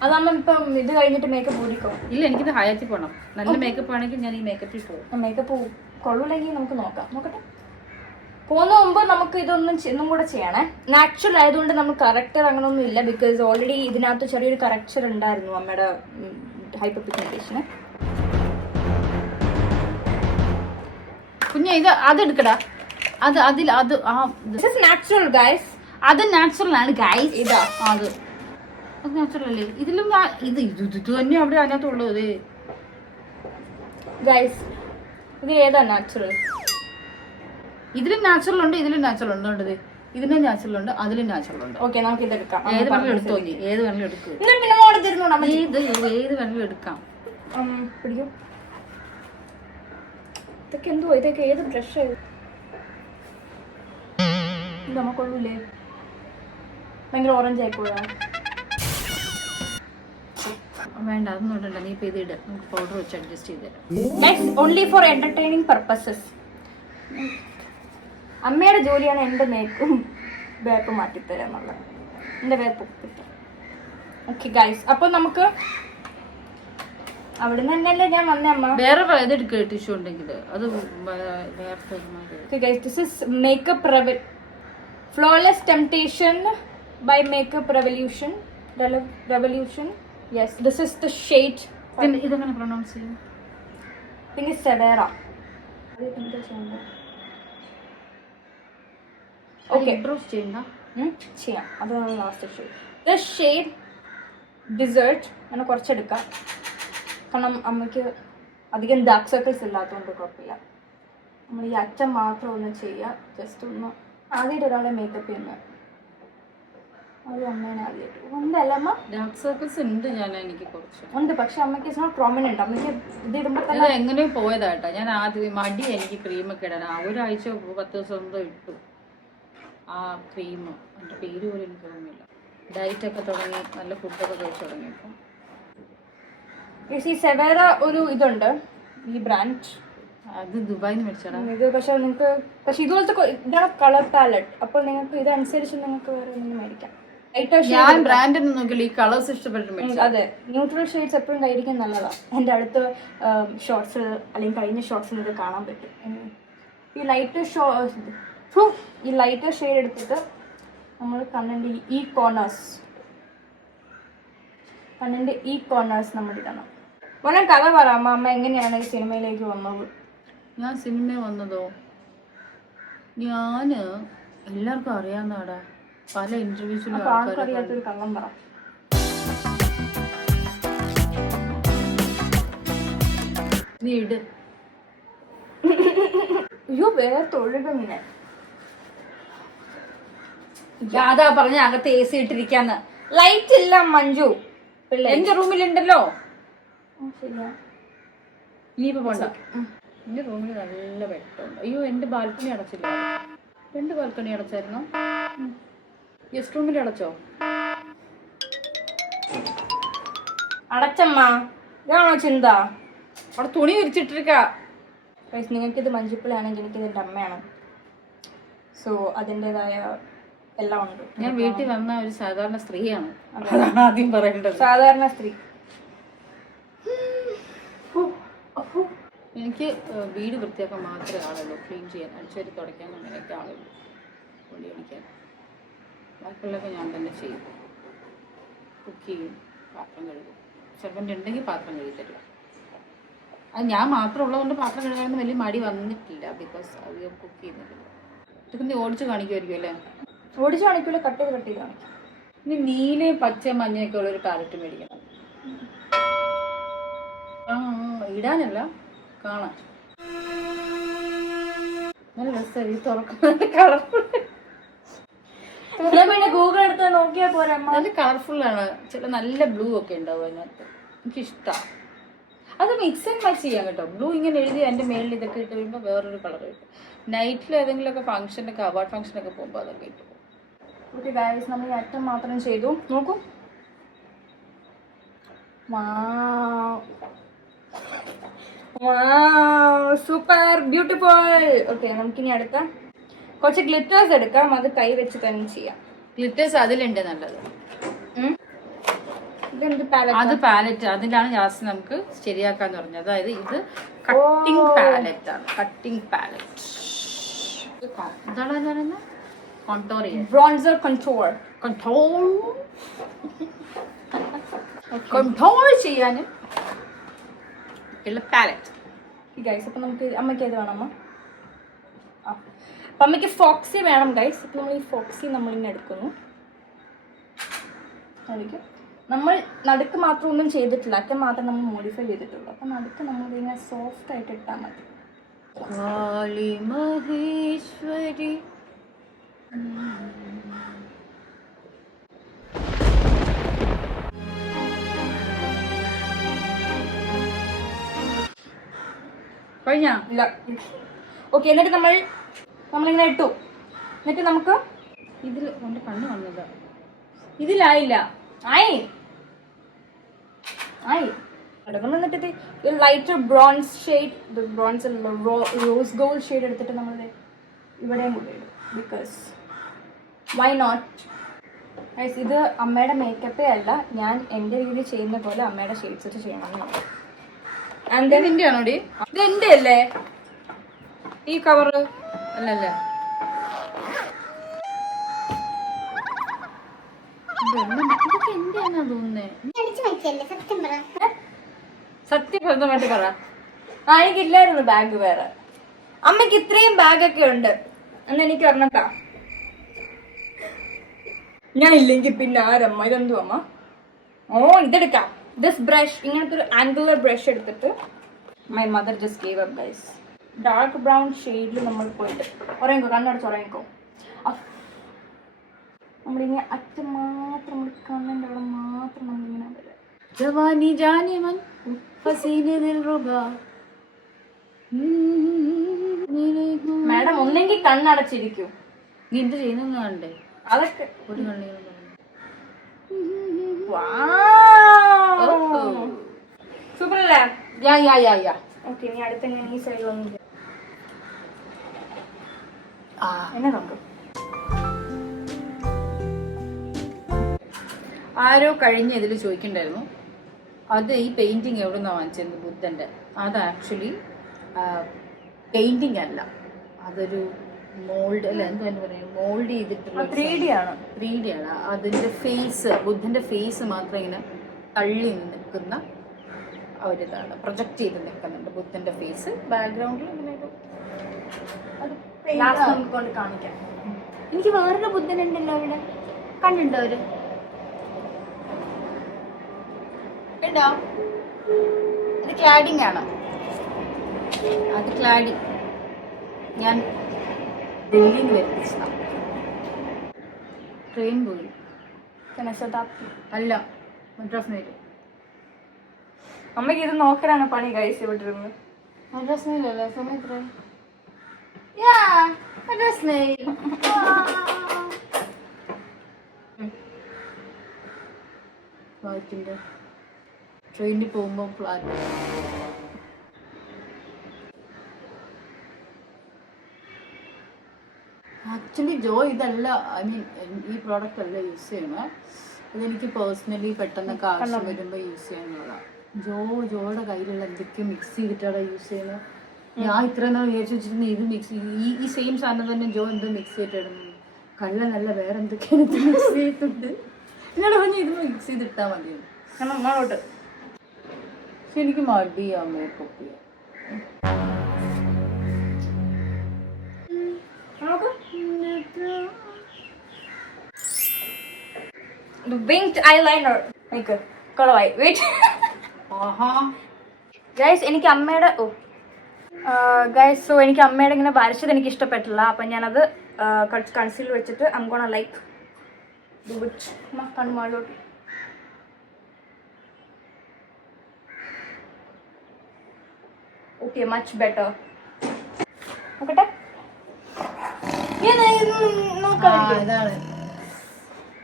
അതാകുമ്പോ ഇപ്പം ഇത് കഴിഞ്ഞിട്ട് മേക്കപ്പ് ഓടിക്കോ. ഇല്ല, എനിക്കിത് ഹയാത്തിൽ പോകണം. നല്ല മേക്കപ്പ് ആണെങ്കിൽ ഞാൻ ഈ മേക്കപ്പിൽ പോകും. മേക്കപ്പ് കൊള്ളൂല്ലെങ്കിൽ നമുക്ക് നോക്കട്ടെ. പോകുന്ന മുമ്പ് നമുക്ക് ഇതൊന്നും കൂടെ ചെയ്യണേ. നാച്ചുറൽ ആയതുകൊണ്ട് നമ്മൾ കറക്റ്റർ അങ്ങനൊന്നും ഇല്ല. ബിക്കോസ് ഓൾറെഡി ഇതിനകത്ത് ചെറിയൊരു കറക്റ്റർ ഉണ്ടായിരുന്നു അമ്മയുടെ ഹൈപ്പർ പിഗ്മെന്റേഷന്. കുഞ്ഞ ഇത് അതെടുക്കടാ. അത് അതിൽ അത് നാച്ചുറൽ ഗൈസ്. അത് നാച്ചുറൽ ആണ് ഗൈസ്. ഇതാ അത് നാച്ചുറൽ അല്ലേ. ഇതിലും ഇത് തന്നെ അവിടെ അതിനകത്തുള്ളത് ഗൈസ്. ഇത് ഏതാ നാച്ചുറൽ? ഇതിലും നാച്ചുറൽ ഉണ്ട്, ഇതിലും നാച്ചുറൽ ഉണ്ട്. ഇതിലും നാച്ചുറൽ ഉണ്ട്, അതിലും നാച്ചുറൽ ഉണ്ട്. ഓക്കെ, നമുക്ക് ഇതെടുക്കാം. ഏത് വേണമെങ്കിലും എടുത്തോ. ഏത് വേണമെങ്കിലും എടുക്കും. ഏത് വേണമെങ്കിലും എടുക്കാം. പിടിക്കും. ഇതൊക്കെ എന്തോ, ഇതൊക്കെ ഏത് ബ്രഷ് നമുക്കൊള്ളൂലേ? ഭയങ്കര ഓറഞ്ച് ആയിപ്പോയാ. വേണ്ട, അതൊന്നും ഇടണ്ട. നീ ഇപ്പൊ ഇത് ഇട്, നമുക്ക് പൗഡർ വെച്ച് അഡ്ജസ്റ്റ് ചെയ്ത്. Only for entertaining purposes. അമ്മയുടെ ജോലിയാണ് എൻ്റെ വേപ്പ് മാറ്റിത്തരാ എന്നുള്ളത്. എൻ്റെ വേപ്പ്. ഓക്കെ ഗൈസ്, അപ്പൊ നമുക്ക് അവിടെ നിന്ന് തന്നെയല്ലേ ഞാൻ വന്ന അമ്മ. വേറെ ഇതെടുക്കുക ടിഷ്യൂ ഉണ്ടെങ്കിൽ അത് makeup flawless temptation by makeup revolution. Yes, this is the shade. ഇതെങ്ങനെ പ്രൊനൗൺസ് ചെയ്യും? പിന്നെ സെവേറ. ഓക്കെ, ചെയ്യാം. അതാണ് last shade. The shade desert അങ്ങനെ കുറച്ചെടുക്കാം. കാരണം അമ്മയ്ക്ക് അധികം ഡാർക്ക് സർക്കിൾസ് ഇല്ലാത്തതുകൊണ്ട് കുഴപ്പമില്ല. നമ്മൾ ഈ അറ്റം മാത്രം ഒന്ന് ചെയ്യുക. ജസ്റ്റ് ഒന്ന് ആദ്യമായിട്ട് ഒരാളെ മേക്കപ്പ് ചെയ്യുന്നത് അത് അമ്മേനെ ആദ്യമായിട്ട് ഉണ്ടല്ല അമ്മ. ഡാർക്ക് സർക്കിൾസ് ഉണ്ട്, എനിക്ക് കുറച്ച് ഉണ്ട്. പക്ഷെ അമ്മയ്ക്ക് ഇറ്റ്സ് നോട്ട് പ്രോമിനന്റ്. അമ്മയ്ക്ക് ഇത് ഇടുമ്പോൾ തന്നെ എങ്ങനെയോ പോയതായിട്ടാ. ഞാൻ ആദ്യം മടി എനിക്ക് ക്രീമൊക്കെ ഇടാൻ. ഒരാഴ്ച 10 ദിവസം എന്തോ ഇട്ടു ആ ക്രീം. എൻ്റെ പേര് പോലും എനിക്ക് ഓർമ്മയില്ല. ഡയറ്റൊക്കെ തുടങ്ങി, നല്ല ഫുഡൊക്കെ കഴിച്ചു തുടങ്ങിയപ്പോൾ. ഈ സെവേറ ഒരു ഇതുണ്ട്, ഈ ബ്രാൻഡ്. അത് ദുബായിന്ന് മേടിച്ചാണ് ഇത്. പക്ഷെ ഇതുപോലത്തെ ഇതാണ് കളർ പാലറ്റ്. അപ്പോൾ നിങ്ങൾക്ക് ഇതനുസരിച്ച് നിങ്ങൾക്ക് വേറെ ഒന്നും മേടിക്കാം. ഞാൻ ബ്രാൻഡ് ഒന്നും നോക്കില്ല, ഈ കളേഴ്സ് ഇഷ്ടപ്പെട്ടു. അതെ, ന്യൂട്രൽ ഷെയ്ഡ്സ് എപ്പോഴും കയ്യിരിക്കാൻ നല്ലതാണ്. എൻ്റെ അടുത്ത ഷോർട്സ് അല്ലെങ്കിൽ കഴിഞ്ഞ ഷോർട്സിൽ ഇത് കാണാൻ പറ്റും. ഈ ലൈറ്റർ ഷെയ്ഡ് എടുത്തിട്ട് നമ്മൾ കണ്ണിൻ്റെ ഈ കോർണേഴ്സ് നമ്മൾ ഇടണം. മോനെ കഥ പറ അമ്മ. അമ്മ എങ്ങനെയാണ് ഈ സിനിമയിലേക്ക് വന്നത്? ഞാൻ സിനിമ വന്നതോ ഞാന് എല്ലാവർക്കും അറിയാവുന്നടാ, പല ഇന്റർവ്യൂസിലും അറിയാത്തൊരു കള്ളം പറ. നീ ഇട്. അയ്യോ വേറെ തൊഴുകങ്ങനെ. അതാ പറഞ്ഞ അകത്ത് AC ഇട്ടിരിക്കാന്ന്. ലൈറ്റ് ഇല്ല മഞ്ജു. എന്റെ റൂമിലുണ്ടല്ലോ. ശരിയാ. ഇനിയിപ്പോ പോണ്ട. എന്റെ റൂമിൽ നല്ല വെട്ടമുണ്ട്. അയ്യോ എന്റെ ബാൽക്കണി അടച്ചില്ല. 2 ബാൽക്കണി അടച്ചായിരുന്നോ? ഗസ്റ്റ് റൂമിൽ അടച്ചോ? അടച്ചമ്മ, ഇതാണോ ചിന്ത? അവിടെ തുണി വിരിച്ചിട്ടിരിക്ക. നിങ്ങൾക്കിത് മഞ്ജുപ്പിളാണെങ്കിൽ എനിക്കിത് എൻ്റെ അമ്മയാണ്. സോ അതിൻ്റെതായ എല്ലാം ഉണ്ട്. ഞാൻ വീട്ടിൽ വന്ന ഒരു സാധാരണ സ്ത്രീയാണ്, അതാണ് ആദ്യം പറയേണ്ടത്. സാധാരണ സ്ത്രീ. എനിക്ക് വീട് വൃത്തിയാക്കാൻ മാത്രമേ ആളുള്ളൂ. ക്ലീൻ ചെയ്യാൻ, അടിച്ചുവരി തുടയ്ക്കാൻ അങ്ങനെയൊക്കെ ആളുള്ളൂ. പൊടി അടിക്കാൻ ബാക്കിയുള്ളതൊക്കെ ഞാൻ തന്നെ ചെയ്യും. കുക്ക് ചെയ്യും, പാത്രം കഴുകും. സെർവൻ്റ് ഉണ്ടെങ്കിൽ പാത്രം കഴുകി തരിക. അത് ഞാൻ മാത്രം ഉള്ളതുകൊണ്ട് പാത്രം കഴുകാനൊന്നും വലിയ മടി വന്നിട്ടില്ല. ബിക്കോസ് അധികം കുക്ക് ചെയ്യുന്നില്ല. ഇതൊക്കെ നീ ഓടിച്ച് കാണിക്കുമായിരിക്കും അല്ലേ? ഓടിച്ച് കാണിക്കൂല, കട്ട് ചെയ്ത് കാണിക്കും. ഇനി നീലയും പച്ച മഞ്ഞയൊക്കെ ഉള്ളൊരു പാലറ്റ് മേടിക്കണം. ഇടാനല്ല, കാണാൻ നല്ല രസമായി. തുറക്കുന്ന കളർഫുൾ. പിന്നെ ഗൂഗിൾ എടുത്ത് നോക്കിയാൽ പോരാ. നല്ല കളർഫുള്ളാണ്. ചില നല്ല ബ്ലൂ ഒക്കെ ഉണ്ടാവും അതിനകത്ത്. എനിക്കിഷ്ടമാണ്. അത് മിക്സ് ആൻഡ് മാച്ച് ചെയ്യാം കേട്ടോ. ബ്ലൂ ഇങ്ങനെ എഴുതി എൻ്റെ മേളിൽ ഇതൊക്കെ ഇട്ട് കഴിയുമ്പോൾ വേറൊരു കളർ കിട്ടും. നൈറ്റിൽ ഏതെങ്കിലുമൊക്കെ ഫംഗ്ഷനൊക്കെ, അവാർഡ് ഫംഗ്ഷനൊക്കെ പോകുമ്പോൾ അതൊക്കെ ഇട്ടു. ഓക്കെ ഗൈസ്, നമ്മൾ ഈ അറ്റം മാത്രം ചെയ്തു. നോക്കൂ. Super beautiful. ഓക്കെ, നമുക്കിനി അടുത്ത കുറച്ച് ഗ്ലിറ്റേഴ്സ് എടുക്കാം. അത് കൈ വെച്ച് തന്നെ ചെയ്യാം. ഗ്ലിറ്റേഴ്സ് അതിലുണ്ട് നല്ലത്. ഇതെന്ത് അത് പാലറ്റ്, അതിലാണ് ലാസ്റ്റ് നമുക്ക് ശരിയാക്കാന്ന് പറഞ്ഞത്. അതായത് ഇത് കട്ടിംഗ് പാലറ്റ് ആണ്. Cutting palette. എന്താണ് കോണ്ടോർ ചെയ്യാൻ, ബ്രോൺസർ കൺടോർ കൺടോർ ചെയ്യാനും ഉള്ള പാലറ്റ്. ഗൈസ്, അപ്പൊ നമുക്ക് അമ്മയ്ക്ക് ഏത് വേണം? അപ്പൊ അമ്മയ്ക്ക് ഫോക്സി വേണം ഗൈസ്. അപ്പൊ നമ്മൾ ഈ ഫോക്സി നമ്മളിങ്ങനെ എടുക്കുന്നു. നമ്മൾ നടുക്ക് മാത്രം ഒന്നും ചെയ്തിട്ടില്ല, അറ്റം മാത്രം നമ്മൾ മോഡിഫൈ ചെയ്തിട്ടുള്ളൂ. അപ്പൊ നടുക്ക് നമ്മൾ ഇങ്ങനെ സോഫ്റ്റ് ആയിട്ട് ഇട്ടാൽ മതി. കാളി മഹേശ്വരി. കഴിഞ്ഞാ? ഇല്ല. ഓക്കെ, എന്നിട്ട് നമ്മളിങ്ങനെ ഇട്ടു. എന്നിട്ട് നമുക്ക് ഇതിൽ കൊണ്ട് കണ്ണ് വന്നത് ഇതിലായില്ല. ആയി എന്നിട്ട് lighter bronze shade, rose gold shade എടുത്തിട്ട് നമ്മൾ ഇവിടെയും കൂടെ ഇടും. Because why not? ഇത് അമ്മയുടെ മേക്കപ്പേ അല്ല, ഞാൻ എൻ്റെ രീതിയിൽ ചെയ്യുന്ന പോലെ അമ്മയുടെ ഷെയ്ഡ്സ് വെച്ച് ചെയ്യണമെന്നാണ്. നിന്റെ ആണോടി? ഇത് എൻ്റെ അല്ലേ ഈ കവറ്? അല്ലല്ലേ, എന്റെയാണോ തോന്നുന്നേ? സത്യമായിട്ട് പറ. എനിക്കില്ലായിരുന്നു ബാഗ് വേറെ. അമ്മയ്ക്ക് ഇത്രയും ബാഗൊക്കെ ഉണ്ട് എന്ന് എനിക്ക് പറഞ്ഞട്ടാ. ഞാൻ ഇല്ലെങ്കിൽ പിന്നെ ആരമ്മ? ഇതെന്തു അമ്മ? ഇതെടുക്കാം. ദിസ് ബ്രഷ്, ഇങ്ങനത്തെ ഒരു ആംഗുലർ ബ്രഷ് എടുത്തിട്ട് my mother just gave up guys. Dark brown ഷെയ്ഡിൽ നമ്മൾ പോയിട്ട് ഉറങ്ങിക്കോ, കണ്ണടച്ച് ഉറങ്ങിക്കോ. നമ്മളിങ്ങനെ അറ്റം മാത്രം, നമ്മൾ കണ്ണിൻ്റെ അവിടെ മാത്രം നമ്മളിങ്ങനെ വരാം. ജവാനി ജാനി മൻ ഹസീനെ ദിൽ റുബാ. മാഡം ഒന്നെങ്കിൽ കണ്ണടച്ചിരിക്കൂ. നീ എന്ത് ചെയ്യുന്ന കണ്ടേ? അതൊക്കെ ഒരു കണ്ണികളും സൂപ്പർ അല്ലേ? ഓക്കെ, ഇനി അടുത്ത ഞാൻ ഈ സൈഡിലൊന്നും എന്നെ നോക്കും. ആരോ കഴിഞ്ഞ ഇതിൽ ചോദിക്കണ്ടായിരുന്നു, അത് ഈ പെയിന്റിങ് എവിടെ നിന്നാണ് വാങ്ങിച്ചത്? ബുദ്ധന്റെ. അത് ആക്ച്വലി പെയിന്റിങ് അല്ല, അതൊരു മോൾഡ് അല്ല, എന്താ പറയുക, മോൾഡ് ചെയ്തിട്ടുള്ള 3D ആണ്. 3D ആണ്. അതിന്റെ ഫേസ്, ബുദ്ധന്റെ ഫേസ് മാത്രം ഇങ്ങനെ തള്ളി നിൽക്കുന്ന ഒരിതാണ്, പ്രൊജക്ട് ചെയ്ത് നിൽക്കുന്നുണ്ട് ബുദ്ധന്റെ ഫേസ്. ബാക്ക്ഗ്രൗണ്ടിൽ ഇങ്ങനെ അത് ലാസ്റ്റ് നമുക്ക് കൊണ്ട് കാണിക്കാം. എനിക്ക് വേറൊരു ബുദ്ധനുണ്ടല്ലോ ഇവിടെ, കണ്ടുണ്ടോ അവര്? ഉണ്ടോ? ഇത് ക്ലാഡിംഗ് ആണ്. അത് ക്ലാഡിംഗ് ഞാൻ ഡൽഹിയിൽ വരുത്തിച്ചതാണ്. ട്രെയിൻ പോയി. അല്ല, മദ്രാസ് മെയിൽ. അമ്മയ്ക്ക് ഇത് നോക്കലാണ് പണി കഴിച്ച് വിട്ടിരുന്നത്. മദ്രാസ് മെയിലല്ലേ സമയത്ത്? മദ്രാസ് മെയിൽ. ഫ്ലാറ്റിൻ്റെ ട്രെയിനിൽ പോകുമ്പോൾ ഫ്ലാറ്റ്. ആക്ച്വലി ജോ ഇതല്ല, ഐ മീൻ ഈ പ്രോഡക്റ്റ് അല്ല യൂസ് ചെയ്യണേ. ഇതെനിക്ക് പേഴ്സണലി പെട്ടെന്നൊക്കെ ആവശ്യം വരുമ്പോൾ യൂസ് ചെയ്യാനുള്ളതാണ്. ജോയുടെ കയ്യിലുള്ള എന്തൊക്കെയോ മിക്സ് ചെയ്തിട്ടാണ് യൂസ് ചെയ്യുന്നത്. ഞാൻ ഇത്രയും നാൾ വിചാരിച്ചു വെച്ചിരുന്നു ഇത് മിക്സ് ഈ സെയിം സാധനം തന്നെ ജോ എന്തോ മിക്സ് ചെയ്തിട്ടിടുന്നു. കള്ളനല്ല, വേറെ എന്തൊക്കെയാണ് ഇത് മിക്സ് ചെയ്തിട്ടുണ്ട്. എന്നോട് പറഞ്ഞ് ഇത് മിക്സ് ചെയ്തിട്ടാൽ മതിയാണ്. നമ്മളോട്ട് പക്ഷെ എനിക്ക് മടിയാ മേക്കപ്പ് ചെയ്യാൻ. winged eyeliner എനിക്ക് കൊളവായി. വെയിറ്റ് ഗൈസ്, എനിക്ക് അമ്മയുടെ ഗൈസ്, സോ എനിക്ക് അമ്മയുടെ ഇങ്ങനെ വരച്ചത് എനിക്ക് ഇഷ്ടപ്പെട്ടില്ല. അപ്പം ഞാനത് കൺസീലർ വെച്ചിട്ട് I'm gonna like do it. കണ്ണുമാളോട്ട് ഓക്കെ, മച്ച് ബെറ്റർ. നോക്കട്ടെ. ഇതാണ്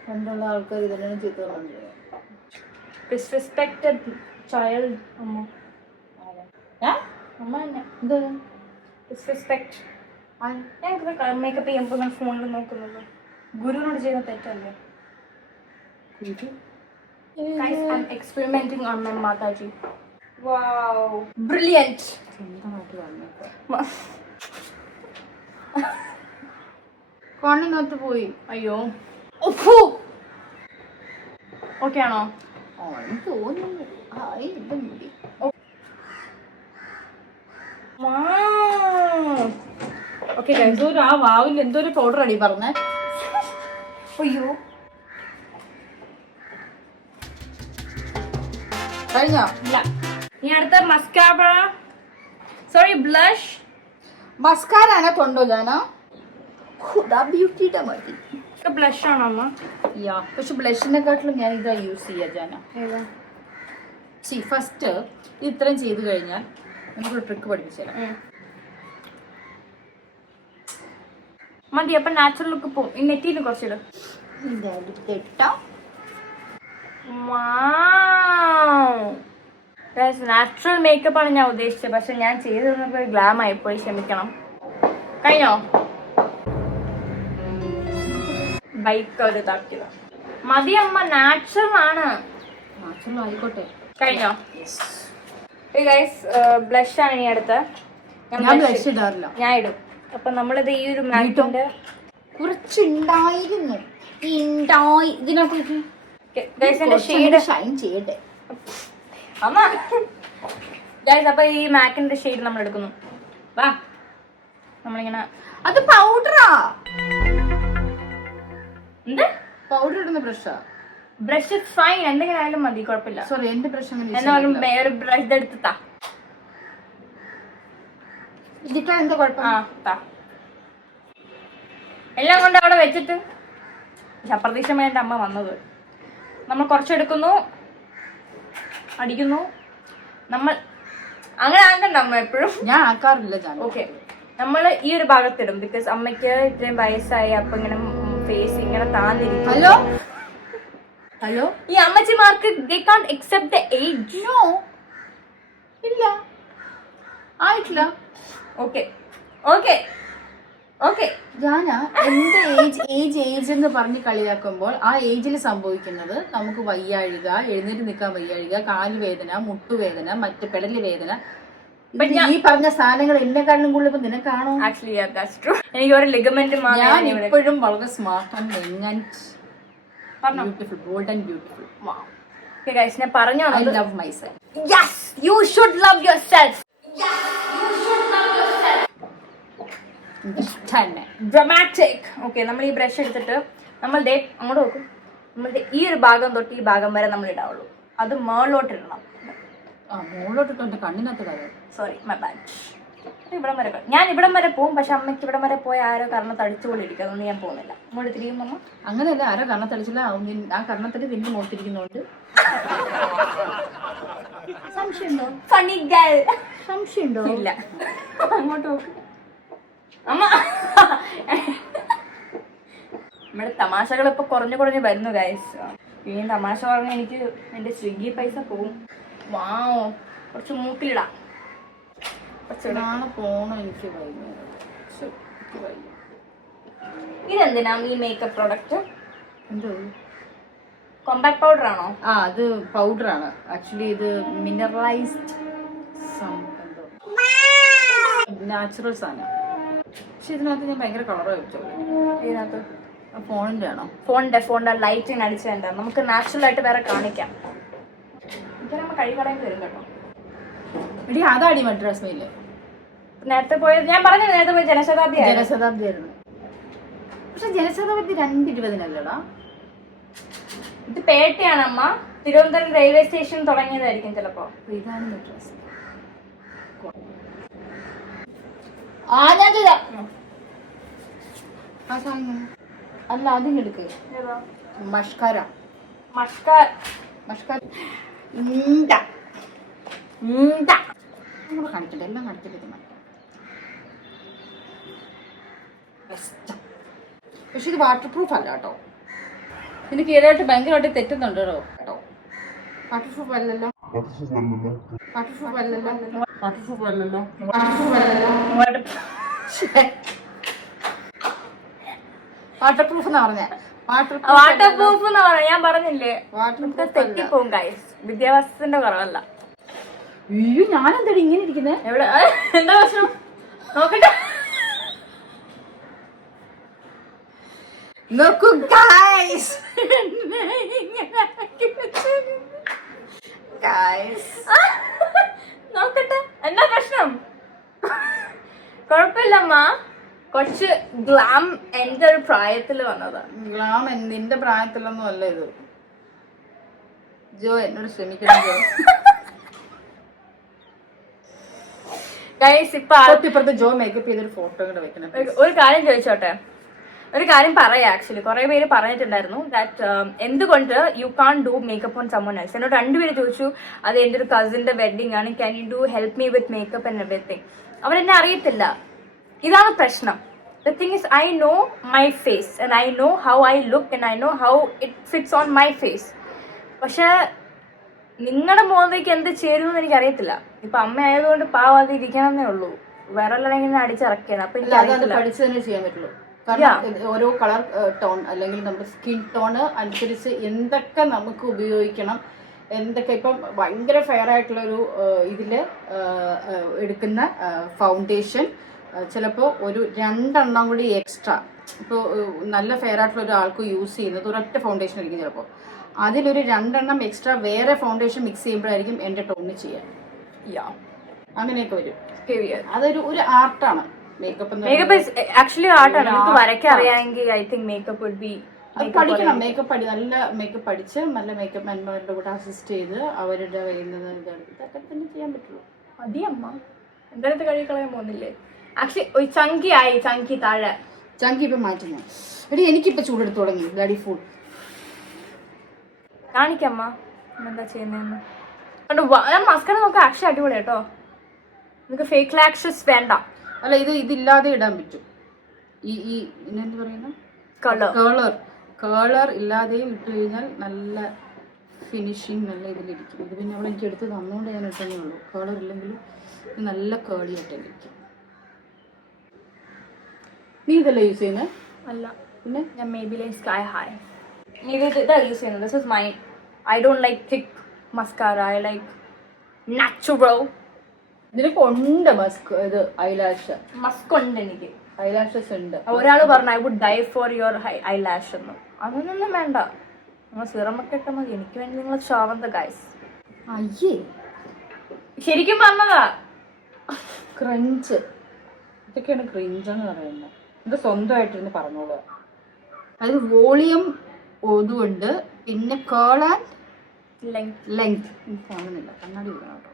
പണ്ടുള്ള ആൾക്കാർ ഇതെല്ലാം ചെയ്തോളുണ്ട്. Disrespected child. അമ്മ അമ്മ തന്നെ എന്ത് ഡിസ്റെസ്പെക്ട്. ഞാൻ മേക്കപ്പ് ചെയ്യുമ്പോൾ ഞാൻ ഫോണിൽ നോക്കുന്നത് ഗുരുവിനോട് ചെയ്യുന്ന തെറ്റല്ലേ? Guys, I'm experimenting on my Mataji. Wow, brilliant. കണ്ണിനകത്ത് പോയി. അയ്യോ, ഓക്കെ ആണോ? തോന്നുന്നു. ഓക്കെ, എന്തോരു ആ വാവിൽ എന്തോരു പൗഡർ അടി പറഞ്ഞേ. അയ്യോ, കഴിഞ്ഞോ? ഇല്ല. ഇനി അടുത്ത മസ്കാര, സോറി ബ്ലഷ്. മസ്കാര കൊണ്ടോ ജാനാ? ബ്യൂട്ടിയുടെ മതി. ബ്ലഷ് ആണോ അമ്മ? യാ, പക്ഷെ ബ്ലഷിനെക്കാട്ടിലും ഞാൻ ഇതാ യൂസ് ചെയ്യാ ജാന. ഏതാ? ഫസ്റ്റ് ഇത്രയും ചെയ്ത് കഴിഞ്ഞാൽ നമുക്കൊരു ട്രിക്ക് പഠിപ്പിച്ചു തരാം. മതി, അപ്പൊ നാച്ചുറൽ ലുക്ക് പോകും. ഈ നെറ്റിയിൽ കുറച്ചിടും. നാച്ചുറൽ മേക്കപ്പ് ആണ് ഞാൻ ഉദ്ദേശിച്ചത്, പക്ഷെ ഞാൻ ചെയ്തു തന്നപ്പോൾ ഗ്ലാം ആയിപ്പോയി, ക്ഷമിക്കണം. കഴിഞ്ഞോ? ബൈക്ക് ഒരു താക്കിയത് മതി അമ്മ, നാച്ചുറൽ ആണ്. നാച്ചുറൽ ആയിക്കോട്ടെ. കഴിഞ്ഞോ? ബ്ലഷ് ആണ് ഇനി അടുത്ത്. ഞാൻ ബ്ലഷ് ഇടാറില്ല. ഞാൻ ഇടും. അപ്പൊ നമ്മളിത് ഈ ഒരു മാറ്റിന്റെ കുറച്ചുണ്ടായിരുന്നു ഇതിനകത്ത് ഷെയ്ഡ് ഷൈൻ ചെയ്യട്ടെ അമ്മ. ഗൈസ്, അപ്പൊ ഈ മാക്കിന്റെ ഷെയ്ഡ് നമ്മൾ എടുക്കുന്നു. വാ, നമ്മളിങ്ങനെ. അത് പൗഡറാ. എന്ത് പൗഡർ ഇടുന്ന ബ്രഷാ? ബ്രഷ് ഫൈൻ, എന്തെങ്കിലും ആയാലും മതി, കുഴപ്പമില്ല. സോറി, എന്റെ ബ്രഷ് അങ്ങനെ എന്നാലും വേറെ ബ്രഷ് എടുത്താ ഇതിട്ടാ എന്താ കുഴപ്പം? എല്ലാം കൊണ്ട് അവിടെ വെച്ചിട്ട് അപ്രതീക്ഷിതമായി എൻ്റെ അമ്മ വന്നത്. നമ്മൾ കുറച്ചെടുക്കുന്നു, അടിക്കുന്നു. നമ്മൾ അങ്ങനെ ആക്കണ്ട അമ്മ എപ്പോഴും. ഞാൻ ആക്കാറില്ല. ഓക്കെ, നമ്മൾ ഈ ഒരു ഭാഗത്തിടും. ബിക്കോസ് അമ്മയ്ക്ക് ഇത്രയും വയസ്സായി, അപ്പൊ ഇങ്ങനെ ഫേസ് ഇങ്ങനെ താന്നിരിക്കും. ഹലോ ഹലോ, ഈ അമ്മച്ചിമാർക്ക് they can't accept the age. No, ഇല്ല, ആയിട്ടില്ല. Okay okay okay. ഞാനാ എന്റെ ഏജ് എന്ന് പറഞ്ഞ് കളിയാക്കുമ്പോൾ ആ ഏജിൽ സംഭവിക്കുന്നത് നമുക്ക് വയ്യാഴിക, എഴുന്നേറ്റ് നിൽക്കാൻ വയ്യാഴിക, കാലുവേദന, മുട്ടുവേദന, മറ്റ് പെടല് വേദന, ഈ പറഞ്ഞ സാധനങ്ങൾ എന്നെക്കാളും കൂടുതൽ ഇപ്പൊ നിനക്കാണോ? Actually that's true. എനിക്ക് ഒരു ലിഗമെന്റ് ഞാൻ ഇപ്പോഴും വളരെ smart and beautiful, bold and beautiful. Okay guys, ഞാൻ പറഞ്ഞു I love myself. Yes, you should love yourself. Yes, you should love yourself. തന്നെ ഡ്രമാറ്റിക്. ഓക്കെ, നമ്മൾ ഈ ബ്രഷ് എടുത്തിട്ട് നമ്മൾ ദേ അങ്ങോട്ട് നോക്കും. നമ്മൾ ഈ ഒരു ഭാഗം തൊട്ട് ഈ ഭാഗം വരെ നമ്മൾ ഇടാവുള്ളൂ. അത് മേളിലോട്ട് ഇടണം. മുകളിലോട്ടിട്ട് എൻ്റെ കണ്ണിനകത്ത് കാര്യം. Sorry, my bad. ഇവിടം വരെ ഞാൻ ഇവിടം വരെ പോകും, പക്ഷെ അമ്മയ്ക്ക് ഇവിടം വരെ പോയ ആരോ കർണത്തടിച്ചു പോലെ ഇരിക്കും. അതുകൊണ്ട് ഞാൻ പോകുന്നില്ല. ഇങ്ങോട്ട് തിരിയും അമ്മ. അങ്ങനെയല്ല, ആരോ കർണത്തടിച്ചില്ല. ആ കർണത്തിൽ തിരിഞ്ഞ് മോട്ടിരിക്കുന്നോണ്ട് സംശയമുണ്ടോ? Funny girl. സംശയമുണ്ടോ? ഇല്ല. അങ്ങോട്ട് നോക്ക് അമ്മ. നമ്മുടെ തമാശകൾ ഇപ്പൊ കുറഞ്ഞു വരുന്നു ഗൈസ്. ഇനി തമാശ പറഞ്ഞാൽ എനിക്ക് എന്റെ സ്വിഗ്ഗി പൈസ പോവും. വാവ്, കുറച്ച് മൂക്കിലിടാം. നാളെ പോണം. എനിക്ക് ഇതെന്തിനാ ഈ മേക്കപ്പ് പ്രോഡക്റ്റ്? എന്തോ കോമ്പാക്ട് പൗഡർ ആണോ? അത് പൗഡറാണ് ആക്ച്വലി. ഇത് മിനറലൈസ്ഡ് നാച്ചുറൽ സാധനം. പക്ഷെ ഇതിനകത്ത് ഞാൻ ഭയങ്കര കളർ വെച്ചോളൂ. ഇതിനകത്ത് ഫോണിന്റെ ആണോ? ഫോണിന്റെ ലൈറ്റിന് അടിച്ചേണ്ട. നമുക്ക് നാച്ചുറൽ ആയിട്ട് വേറെ കാണിക്കാം. കഴികളയും വരും കേട്ടോ. എടി അതാടി മദ്രാസ് മെയില് നേരത്തെ പോയത് ഞാൻ പറഞ്ഞു. നേരത്തെ പോയി ജനശതാബ്ദി ആയിരുന്നു. പക്ഷെ ജനശതാബ്ദി 2:20 ഇത് പേട്ടയാണ് അമ്മ. തിരുവനന്തപുരം റെയിൽവേ സ്റ്റേഷൻ തുടങ്ങിയതായിരിക്കും ചിലപ്പോ. ഇതാണ് മദ്രാസ്. അല്ല അതിന് എടുക്ക്. മഷ്കാര കാണിക്കട്ടെ, എല്ലാം കാണിക്കട്ടെ. പക്ഷെ ഇത് വാട്ടർ പ്രൂഫ് അല്ല കേട്ടോ. എനിക്ക് ഈയിടെയായിട്ട് ഭയങ്കരമായിട്ട് തെറ്റുന്നുണ്ട് കേട്ടോ. വാട്ടർ പ്രൂഫ് അല്ലല്ലോ. വാട്ടർ പ്രൂഫ് എന്നാ പറഞ്ഞേ. വാട്ടർ പ്രൂഫ് എന്ന് പറഞ്ഞ ഞാൻ പറഞ്ഞില്ലേ, തെറ്റിപ്പോവും ഗൈസ്. വിദ്യാഭ്യാസത്തിന്റെ കുറവല്ല. അയ്യോ, ഞാനെന്താടി ഇങ്ങനെ ഇരിക്കുന്നേ? എവിടെ എന്താ പ്രശ്നം നോക്കട്ടെ. നോക്കൂ ഗൈസ്, നോക്കട്ടെ എന്താ പ്രശ്നം. കുഴപ്പമില്ലമ്മ, കുറച്ച് ഗ്ലാം എന്റെ ഒരു പ്രായത്തിൽ വന്നതാ. ഗ്ലാം നിന്റെ പ്രായത്തിലൊന്നും അല്ല ഇത്. ജോ എന്നോട് ശ്രമിക്കണം ജോ. ഗൈസ് ഇപ്പുറത്ത് ജോ മേക്കപ്പ് ചെയ്തൊരു ഫോട്ടോ കൂടെ വെക്കണം. ഒരു കാര്യം ചോദിച്ചോട്ടെ, ഒരു കാര്യം പറയാം. ആക്ച്വലി കുറെ പേര് പറഞ്ഞിട്ടുണ്ടായിരുന്നു ദാറ്റ് എന്തുകൊണ്ട് you can do makeup on someone else. എന്നോട് 2 പേര് ചോദിച്ചു, അത് എന്റെ ഒരു കസിന്റെ വെഡിങ് ആണ്, can you do help me with makeup and everything. അവരെന്നെ അറിയത്തില്ല. ഇതാണ് പ്രശ്നം. The thing is, I know my face and I know how I look and I know how it fits on my face. പക്ഷെ നിങ്ങളുടെ മുഖത്തേക്ക് എന്ത് ചേരുമെന്ന് എനിക്ക് അറിയത്തില്ല. ഇപ്പൊ അമ്മ ആയതുകൊണ്ട് പാവാതെ ഇരിക്കണമെന്നേ ഉള്ളൂ. വേറെ എല്ലാം അടിച്ചിറക്കിയത്. അപ്പൊ എനിക്ക് പഠിച്ചു തന്നെ ചെയ്യാൻ പറ്റുള്ളൂ. കാരണം ഓരോ കളർ ടോൺ അല്ലെങ്കിൽ നമ്മുടെ സ്കിൻ ടോണ് അനുസരിച്ച് എന്തൊക്കെ നമുക്ക് ഉപയോഗിക്കണം, എന്തൊക്കെ. ഇപ്പം ഭയങ്കര ഫെയർ ആയിട്ടുള്ളൊരു ഇതില് എടുക്കുന്ന ഫൗണ്ടേഷൻ ചിലപ്പോൾ ഒരു 2 എണ്ണം കൂടി എക്സ്ട്രാ. ഇപ്പോൾ നല്ല ഫെയർ ആയിട്ടുള്ള ഒരാൾക്ക് യൂസ് ചെയ്യുന്നത് ഒരൊറ്റ ഫൗണ്ടേഷൻ ആയിരിക്കും. ചിലപ്പോൾ അതിലൊരു 2 എണ്ണം എക്സ്ട്രാ വേറെ ഫൗണ്ടേഷൻ മിക്സ് ചെയ്യുമ്പോഴായിരിക്കും എൻ്റെ ടോണിന് ചെയ്യാൻ. അങ്ങനെയൊക്കെ വരും. അതൊരു ആർട്ടാണ് മേക്കപ്പ്. ആക്ച്വലി ആർട്ടാണ്. നമുക്ക് വരയ്ക്കാൻ അറിയാമെങ്കിൽ I think makeup would be. അത് പഠിക്കണം. നല്ല മേക്കപ്പ് പഠിച്ച് നല്ല മേക്കപ്പ് മാൻമാരുടെ കൂടെ അസിസ്റ്റ് ചെയ്ത് അവരുടെ വരുന്നത് ഇതൊക്കെ തന്നെ ചെയ്യാൻ പറ്റുള്ളൂ. മതി അമ്മ, എന്തായാലും കഴിക്കളയാൻ പോകുന്നില്ലേ. ആക്ച്വലി ചങ്കി താഴെ ചങ്കി ഇപ്പൊ മാറ്റുന്നു. എടി എനിക്കിപ്പോ ചൂടെടുത്ത് തുടങ്ങി. ബ്ലഡി ഫുൾ കാണിക്കമ്മ എന്താ ചെയ്യുന്നതെന്ന്. ഞാൻ മസ്കറ നോക്കാം. ആക്ച്വലി അടിപൊളി കേട്ടോ. നിങ്ങൾക്ക് ഫേക്ക് ലാഷസ് വേണ്ട. അല്ല, ഇതില്ലാതെ ഇടാൻ പറ്റും. ഈ എന്താ പറയുന്ന കളർ ഇല്ലാതെയും ഇട്ട് കഴിഞ്ഞാൽ നല്ല ഫിനിഷിങ്, നല്ല ഇതിലിരിക്കും. ഇത് പിന്നെ അവളെ എനിക്ക് എടുത്ത് തന്നുകൊണ്ട് ഞാൻ ഇട്ടേ ഉള്ളൂ. കളർ ഇല്ലെങ്കിലും നല്ല കേളി ആയിട്ടിരിക്കും. നീ ഇതല്ലേ യൂസ് ചെയ്യുന്നത്? അല്ല, പിന്നെ ഞാൻ Maybelline Sky High ഇതാ യൂസ് ചെയ്യുന്നത്. This is mine. I don't like thick mascara. I like natural. നിനക്ക് ഉണ്ട് ഇത് ഐലാഷ്? മസ്ക് ഉണ്ട് എനിക്ക്. ഐലാഷസ് ഉണ്ട്. ഒരാൾ പറഞ്ഞു I would die for your eyelash എന്ന്. അതൊന്നും വേണ്ട, നിങ്ങൾ സിറമൊക്കെ ഇട്ടാൽ മതി. എനിക്ക് വേണ്ടി നിങ്ങൾ ഷാവന്ത ഗൈസ്. അയ്യേ, ശരിക്കും പറഞ്ഞതാ. ക്രഞ്ച് ഇതൊക്കെയാണ് ക്രിഞ്ചെന്ന് പറയുന്നത്. ഇത് സ്വന്തമായിട്ടിരുന്ന് പറഞ്ഞോളൂ. അതായത് വോളിയം ഒതുണ്ട്, പിന്നെ കേൾ ആൻഡ് ലെങ്ത് കാണുന്നില്ല, കണ്ണാടി വേണം കേട്ടോ.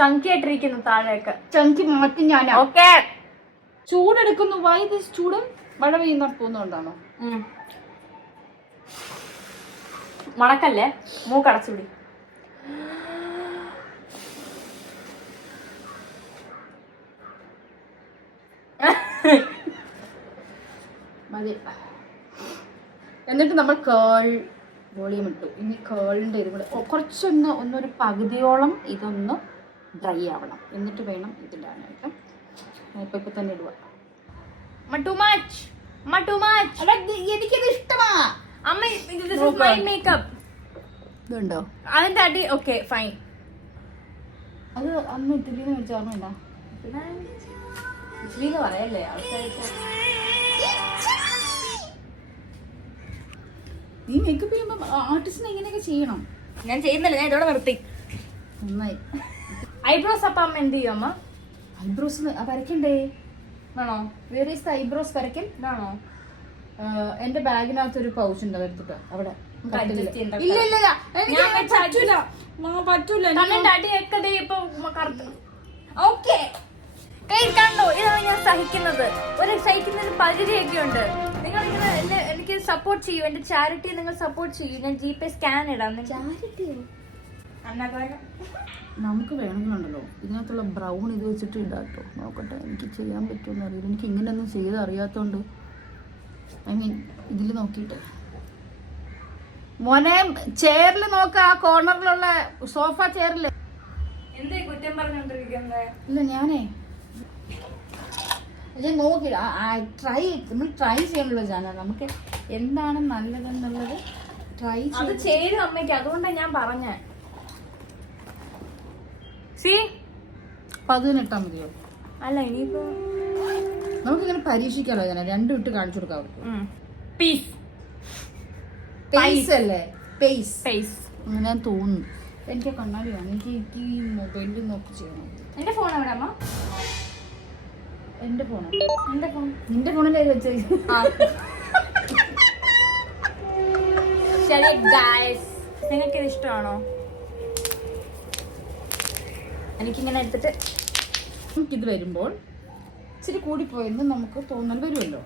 ചങ്കി ആയിട്ടിരിക്കുന്നു താഴെയൊക്കെ. ചങ്കി മാറ്റി ഞാൻ. ഓക്കെ, ചൂടെടുക്കുന്നു. വായി ചൂട് മഴ പെയ്യുന്ന പോകുന്നോണ്ടാണോ? മണക്കല്ലേ, മൂക്കടച്ചുപിടി. മതി. എന്നിട്ട് നമ്മൾ കേൾ വോളിയം ഇട്ടു. ഇനി കേളിൻ്റെ ഇതും കൂടെ ഒന്നൊരു പകുതിയോളം ഇതൊന്ന് ഡ്രൈ ആവണം. എന്നിട്ട് വേണം ഇതിടാനായിട്ട്. ഇപ്പൊ തന്നെ ഇടുക. എനിക്കത് ഇഷ്ടമാ അമ്മ. മേക്കപ്പ് ഇതുണ്ടോ അതിന്റെ അടി? Okay fine. അത് അന്ന് ഇത്തിരിന്ന് വെച്ചാർന്നല്ല, ഇഡ്ഡലിന്ന് പറയല്ലേ ആൾക്കാർക്ക്. നീ മേക്കപ്പ് ചെയ്യുമ്പോ ആർട്ടിസ്റ്റിനെ എങ്ങനെയൊക്കെ ചെയ്യണം. ഞാൻ ചെയ്യുന്നില്ല, ഞാൻ ഇതോടെ നിർത്തി. നന്നായി. ഐബ്രോസ് അപ്പം അമ്മ എന്ത് ചെയ്യും? അമ്മ ഐബ്രോസ് വരയ്ക്കണ്ടേ? ആണോ? വേർ ഈസ് ദ ഐബ്രോസ് വരയ്ക്കൽ? ആണോ? എന്റെ ബാഗിനകത്ത് ഒരു പൗച്ച് ഉണ്ട്, അതെടുത്തിട്ട് അവിടെ. കണ്ടോ, ഇതാണ് ഞാൻ സഹിക്കുന്നത്. ഒരു സഹിക്കുന്നതിന് പകുതിയൊക്കെ ഉണ്ട്. നിങ്ങൾ ഇങ്ങനെ എനിക്ക് സപ്പോർട്ട് ചെയ്യൂ, എന്റെ ചാരിറ്റി നിങ്ങൾ സപ്പോർട്ട് ചെയ്യൂ. ഞാൻ GPay സ്കാൻ ഇടാം. ചാരിറ്റിയോ? നമുക്ക് വേണമെങ്കിലുണ്ടല്ലോ ഇതിനകത്തുള്ള ബ്രൗൺ ഇത് വെച്ചിട്ട് ഇടാട്ടോ. നോക്കട്ടെ, എനിക്ക് ചെയ്യാൻ പറ്റുമെന്ന് അറിയില്ല. എനിക്ക് ഇങ്ങനെയൊന്നും ചെയ്ത് അറിയാത്തോണ്ട്, ഐ മീൻ ഇതിൽ നോക്കിയിട്ട്. മോനെ ചെയറിൽ നോക്ക, ആ കോർണറിലുള്ള സോഫ ചെയറിൽ. എന്തേ കുറ്റം പറഞ്ഞോണ്ടിരിക്കുന്നത്? ഇല്ല, ഞാനേ നോക്കി നമ്മൾ ട്രൈ ചെയ്യാനുള്ള ചാനൽ. നമുക്ക് എന്താണ് നല്ലതെന്നുള്ളത് ട്രൈ ചെയ്തു അമ്മയ്ക്ക്. അതുകൊണ്ടാണ് ഞാൻ പറഞ്ഞേ. 18 മതിയോ? അല്ല, ഇനിയിപ്പോ നമുക്കിങ്ങനെ പരീക്ഷിക്കാലോ. ഞാൻ രണ്ടും ഇട്ട് കാണിച്ചു കൊടുക്കാം അവർക്ക്. അങ്ങനെ തോന്നുന്നു. എനിക്ക് കണ്ണാടി വേണം. എനിക്ക് ഈ മൊബൈലിൽ നോക്കി ചെയ്യണം. എന്റെ ഫോൺ എവിടെ അമ്മ? എന്റെ ഫോൺ നിന്റെ ഫോണിലേ വെച്ച്. ശരി ഗായ്സ്, നിങ്ങൾക്ക് ഇത് ഇഷ്ടമാണോ? എനിക്കിങ്ങനെ എടുത്തിട്ട് നമുക്കിത് വരുമ്പോൾ ഇച്ചിരി കൂടിപ്പോയെന്ന് നമുക്ക് തോന്നൽ വരുമല്ലോ.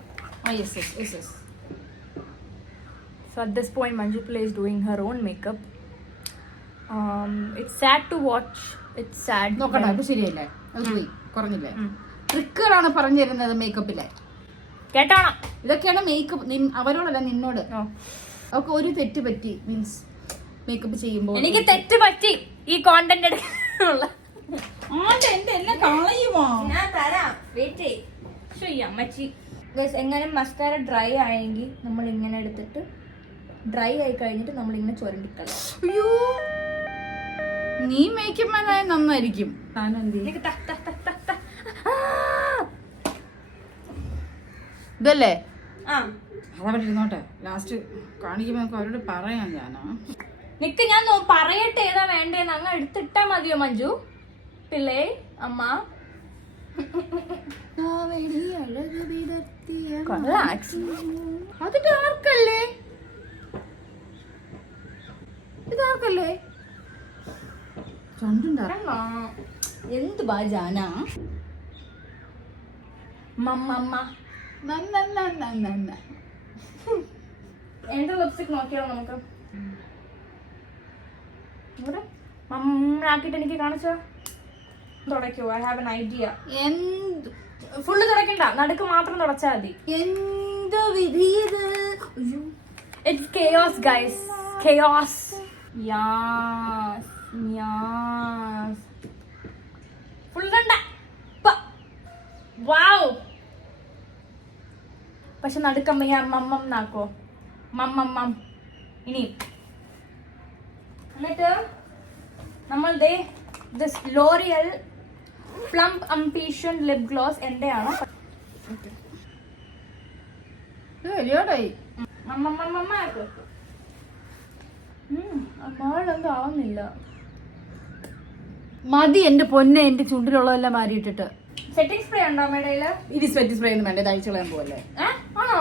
So at this point Manjupala is doing her own makeup. It's sad to watch. It's sad. നോക്കട്ടെ, അത് ശരിയല്ലേ? അത് പോയി കുറഞ്ഞില്ലേ? ട്രിക്കുകളാണ് പറഞ്ഞു തരുന്നത് മേക്കപ്പിലെ. കേട്ടോണം. ഇതൊക്കെയാണ് മേക്കപ്പ്. അവരോടല്ല, നിന്നോട്. അവർക്ക് ഒരു തെറ്റ് പറ്റി, മീൻസ് മേക്കപ്പ് ചെയ്യുമ്പോൾ. എനിക്ക് തെറ്റ് പറ്റി ഈ കോണ്ടന്റ് എടുക്കാനുള്ള. എല്ലാം കളയുമോ? ഞാൻ തരാം, വെയിറ്റ് അമ്മച്ചി. എങ്ങനെ മസ്കാര ഡ്രൈ ആയെങ്കിൽ നമ്മൾ ഇങ്ങനെ എടുത്തിട്ട്, ഡ്രൈ ആയി കഴിഞ്ഞിട്ട് നമ്മൾ ഇങ്ങനെ ചുരണ്ടിക്കളയാം. അയ്യോ, നീ മേക്കപ്പ് മാനായ നന്നായിരിക്കും. ഇതല്ലേ? അതവിടെ ഇരുന്നോട്ടെ, ലാസ്റ്റ് കാണിക്കുമ്പോ അവരോട് പറയാം. നിക്ക്, ഞാൻ പറയട്ടെ ഏതാ വേണ്ടേന്ന്. അങ്ങ് എടുത്തിട്ടാ മതിയോ മഞ്ജു പിള്ളേ അമ്മ? അത് ഡാർക്കല്ലേ? ഇതാർക്കല്ലേ? രണ്ടും എന്ത് ബാജാന. എന്റെ ലിപ്സ്റ്റിക് നോക്കിയോ നമുക്ക്? മമ്മാക്കിട്ട് എനിക്ക് കാണിച്ചോ. തുടയ്ക്കോ? I have no idea. Full തുടക്കണ്ട, നടുക്ക് മാത്രം തുടച്ചാൽ മതി. എന്ത് വിധിയത്? It's chaos guys, chaos. ഫുള്ളണ്ട. വാവ്. പക്ഷെ നടുക്കമ്മ മമ്മം നാക്കോ. മമ്മം. ഇനി എന്നിട്ട് നമ്മൾ this L'Oreal plump ambition lip gloss എന്റെ ആണ്. മതി എന്റെ പൊന്നെ, എന്റെ ചുണ്ടിലുള്ളതെല്ലാം മാറിയിട്ടിട്ട്. സെറ്റിംഗ് സ്പ്രേ ഉണ്ടോ അമ്മയുടെ കയ്യില്? ഇനി സ്വെറ്റ് സ്പ്രേ ഒന്നും വേണ്ട, അയച്ചു കളയാൻ പോവല്ലേ. ആണോ?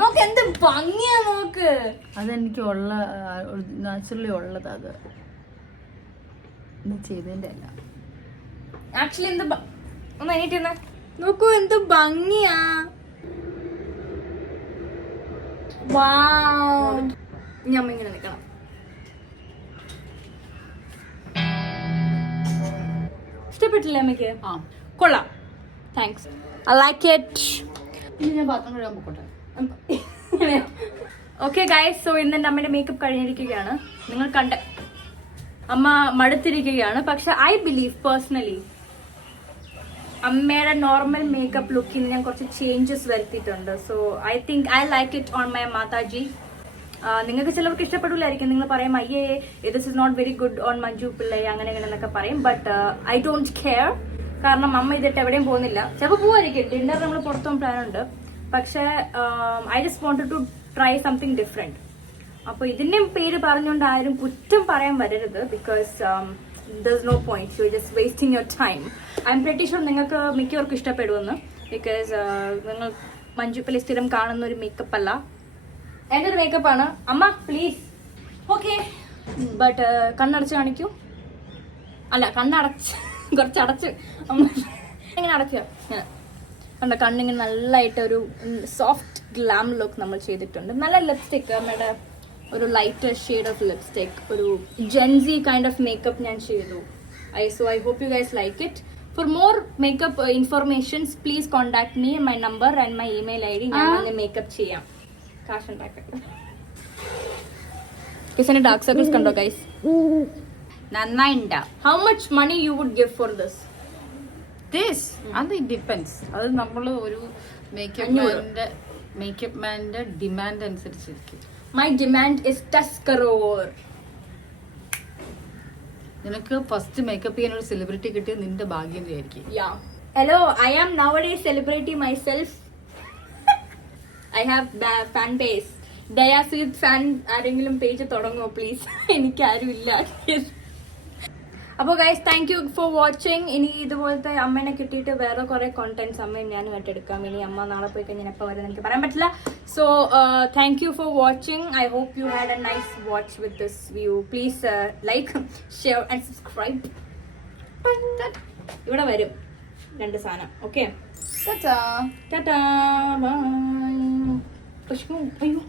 നോക്ക് എന്ത് ഭംഗിയാ നോക്ക്. അതെനിക്ക് ഉള്ള നാച്ചുറലി ഉള്ളത്, അത് ചെയ്തതിന്റെ അല്ല. ആക്ച്വലി എന്ത് ഒന്ന് എണീറ്റ് നോക്കൂ, എന്ത് ഭംഗിയാ. ഞാൻ ഇങ്ങനെ നിക്കണം. ഇഷ്ടപ്പെട്ടില്ല അമ്മയ്ക്ക്? ആ കൊള്ളാം, താങ്ക്സ്, ഐ ലൈക്ക് ഇറ്റ്. ഇനി ഞാൻ പാത്രം കഴുകാൻ പോട്ടെ. ഓക്കെ ഗൈസ്, സോ ഇന്ന് എൻ്റെ അമ്മയുടെ മേക്കപ്പ് കഴിഞ്ഞിരിക്കുകയാണ്. നിങ്ങൾ കണ്ട അമ്മ മടുത്തിരിക്കുകയാണ്. പക്ഷെ ഐ ബിലീവ് പേഴ്സണലി അമ്മയുടെ നോർമൽ മേക്കപ്പ് ലുക്കിൽ ഞാൻ കുറച്ച് ചേഞ്ചസ് വരുത്തിയിട്ടുണ്ട്. So I think I like it on my mataji. നിങ്ങൾക്ക് ചിലർക്ക് ഇഷ്ടപ്പെടില്ലായിരിക്കും. നിങ്ങൾ പറയും അയ്യേ this is not very good on Manju Pillai അങ്ങനെ അങ്ങനെ എന്നൊക്കെ പറയും. But I don't care. കാരണം അമ്മ ഇതിട്ട് എവിടെയും പോകുന്നില്ല. ചിലപ്പോൾ പോവായിരിക്കും, ഡിന്നർ നമ്മൾ പുറത്തും പ്ലാൻ ഉണ്ട്. പക്ഷേ I just wanted to try something different. അപ്പോൾ ഇതിന്റെ പേര് പറഞ്ഞുകൊണ്ട് ആരും കുറ്റം പറയാൻ വരരുത്. Because there's no point, you're just wasting your time. I'm pretty sure നിങ്ങൾക്ക് മിക്കവർക്കും ഇഷ്ടപ്പെടുമെന്ന്. ബിക്കോസ് നിങ്ങൾ മഞ്ജു പിള്ളൈ സ്ഥിരം കാണുന്ന ഒരു മേക്കപ്പ് അല്ല, എൻ്റെ ഒരു മേക്കപ്പാണ്. അമ്മ പ്ലീസ്. ഓക്കെ, ബട്ട് കണ്ണടച്ച് കാണിക്കൂ. അല്ല, കണ്ണടച്ച് കുറച്ചടച്ച് അമ്മ എങ്ങനെ അടയ്ക്കുക? ഇങ്ങനെ കണ്ട, കണ്ണിങ്ങനെ നല്ലതായിട്ട് ഒരു സോഫ്റ്റ് ഗ്ലാം ലുക്ക് നമ്മൾ ചെയ്തിട്ടുണ്ട്. നല്ല ലിപ്സ്റ്റിക്, അമ്മയുടെ ഒരു ലൈറ്റർ ഷെയ്ഡ് ഓഫ് ലിപ്സ്റ്റിക്, ഒരു ജെൻസി കൈൻഡ് ഓഫ് മേക്കപ്പ് ഞാൻ ചെയ്തു. So I hope you guys like it. For more makeup informations please contact me, my number and my email ID. ഞാൻ makeup ചെയ്യാം. കാശ് ഉണ്ടാക്കട്ടെ. കിസിന്റെ ഡാർക്ക് സർക്കിൾസ് കണ്ടോ ഗൈസ്? നന്നായിണ്ട. How much money you would give for this? അത് depends. അത് നമ്മൾ ഒരു മേക്കപ്പ് മാന്റെ ഡിമാൻഡ് അനുസരിച്ചിരിക്കും. My demand is Tuscarore. നിനക്ക് ഫസ്റ്റ് മേക്കപ്പ് ചെയ്യാൻ ഒരു സെലിബ്രിറ്റി കിട്ടിയ നിന്റെ ഭാഗ്യം വിചാരിക്കും. Yeah. Hello, I am nowadays celebrity myself. I have fan base. Dayasweet fan ആരെങ്കിലും പേജ് തുടങ്ങുമോ പ്ലീസ്? എനിക്ക് ആരും ഇല്ല. അപ്പോൾ guys, thank you for watching. ഇനി ഇതുപോലത്തെ അമ്മേനെ കിട്ടിയിട്ട് വേറെ കുറെ കോണ്ടന്റ്സ് അമ്മയും ഞാനും ആയിട്ട് എടുക്കാം. ഇനി അമ്മ നാളെ പോയി കഴിഞ്ഞാൽ എപ്പോൾ വരെ എനിക്ക് പറയാൻ പറ്റില്ല. So thank you for watching. I hope you had a nice watch with this view. Please like, share and subscribe. ഇവിടെ വരും 2 സാധനം. Okay, tata bye. അയ്യോ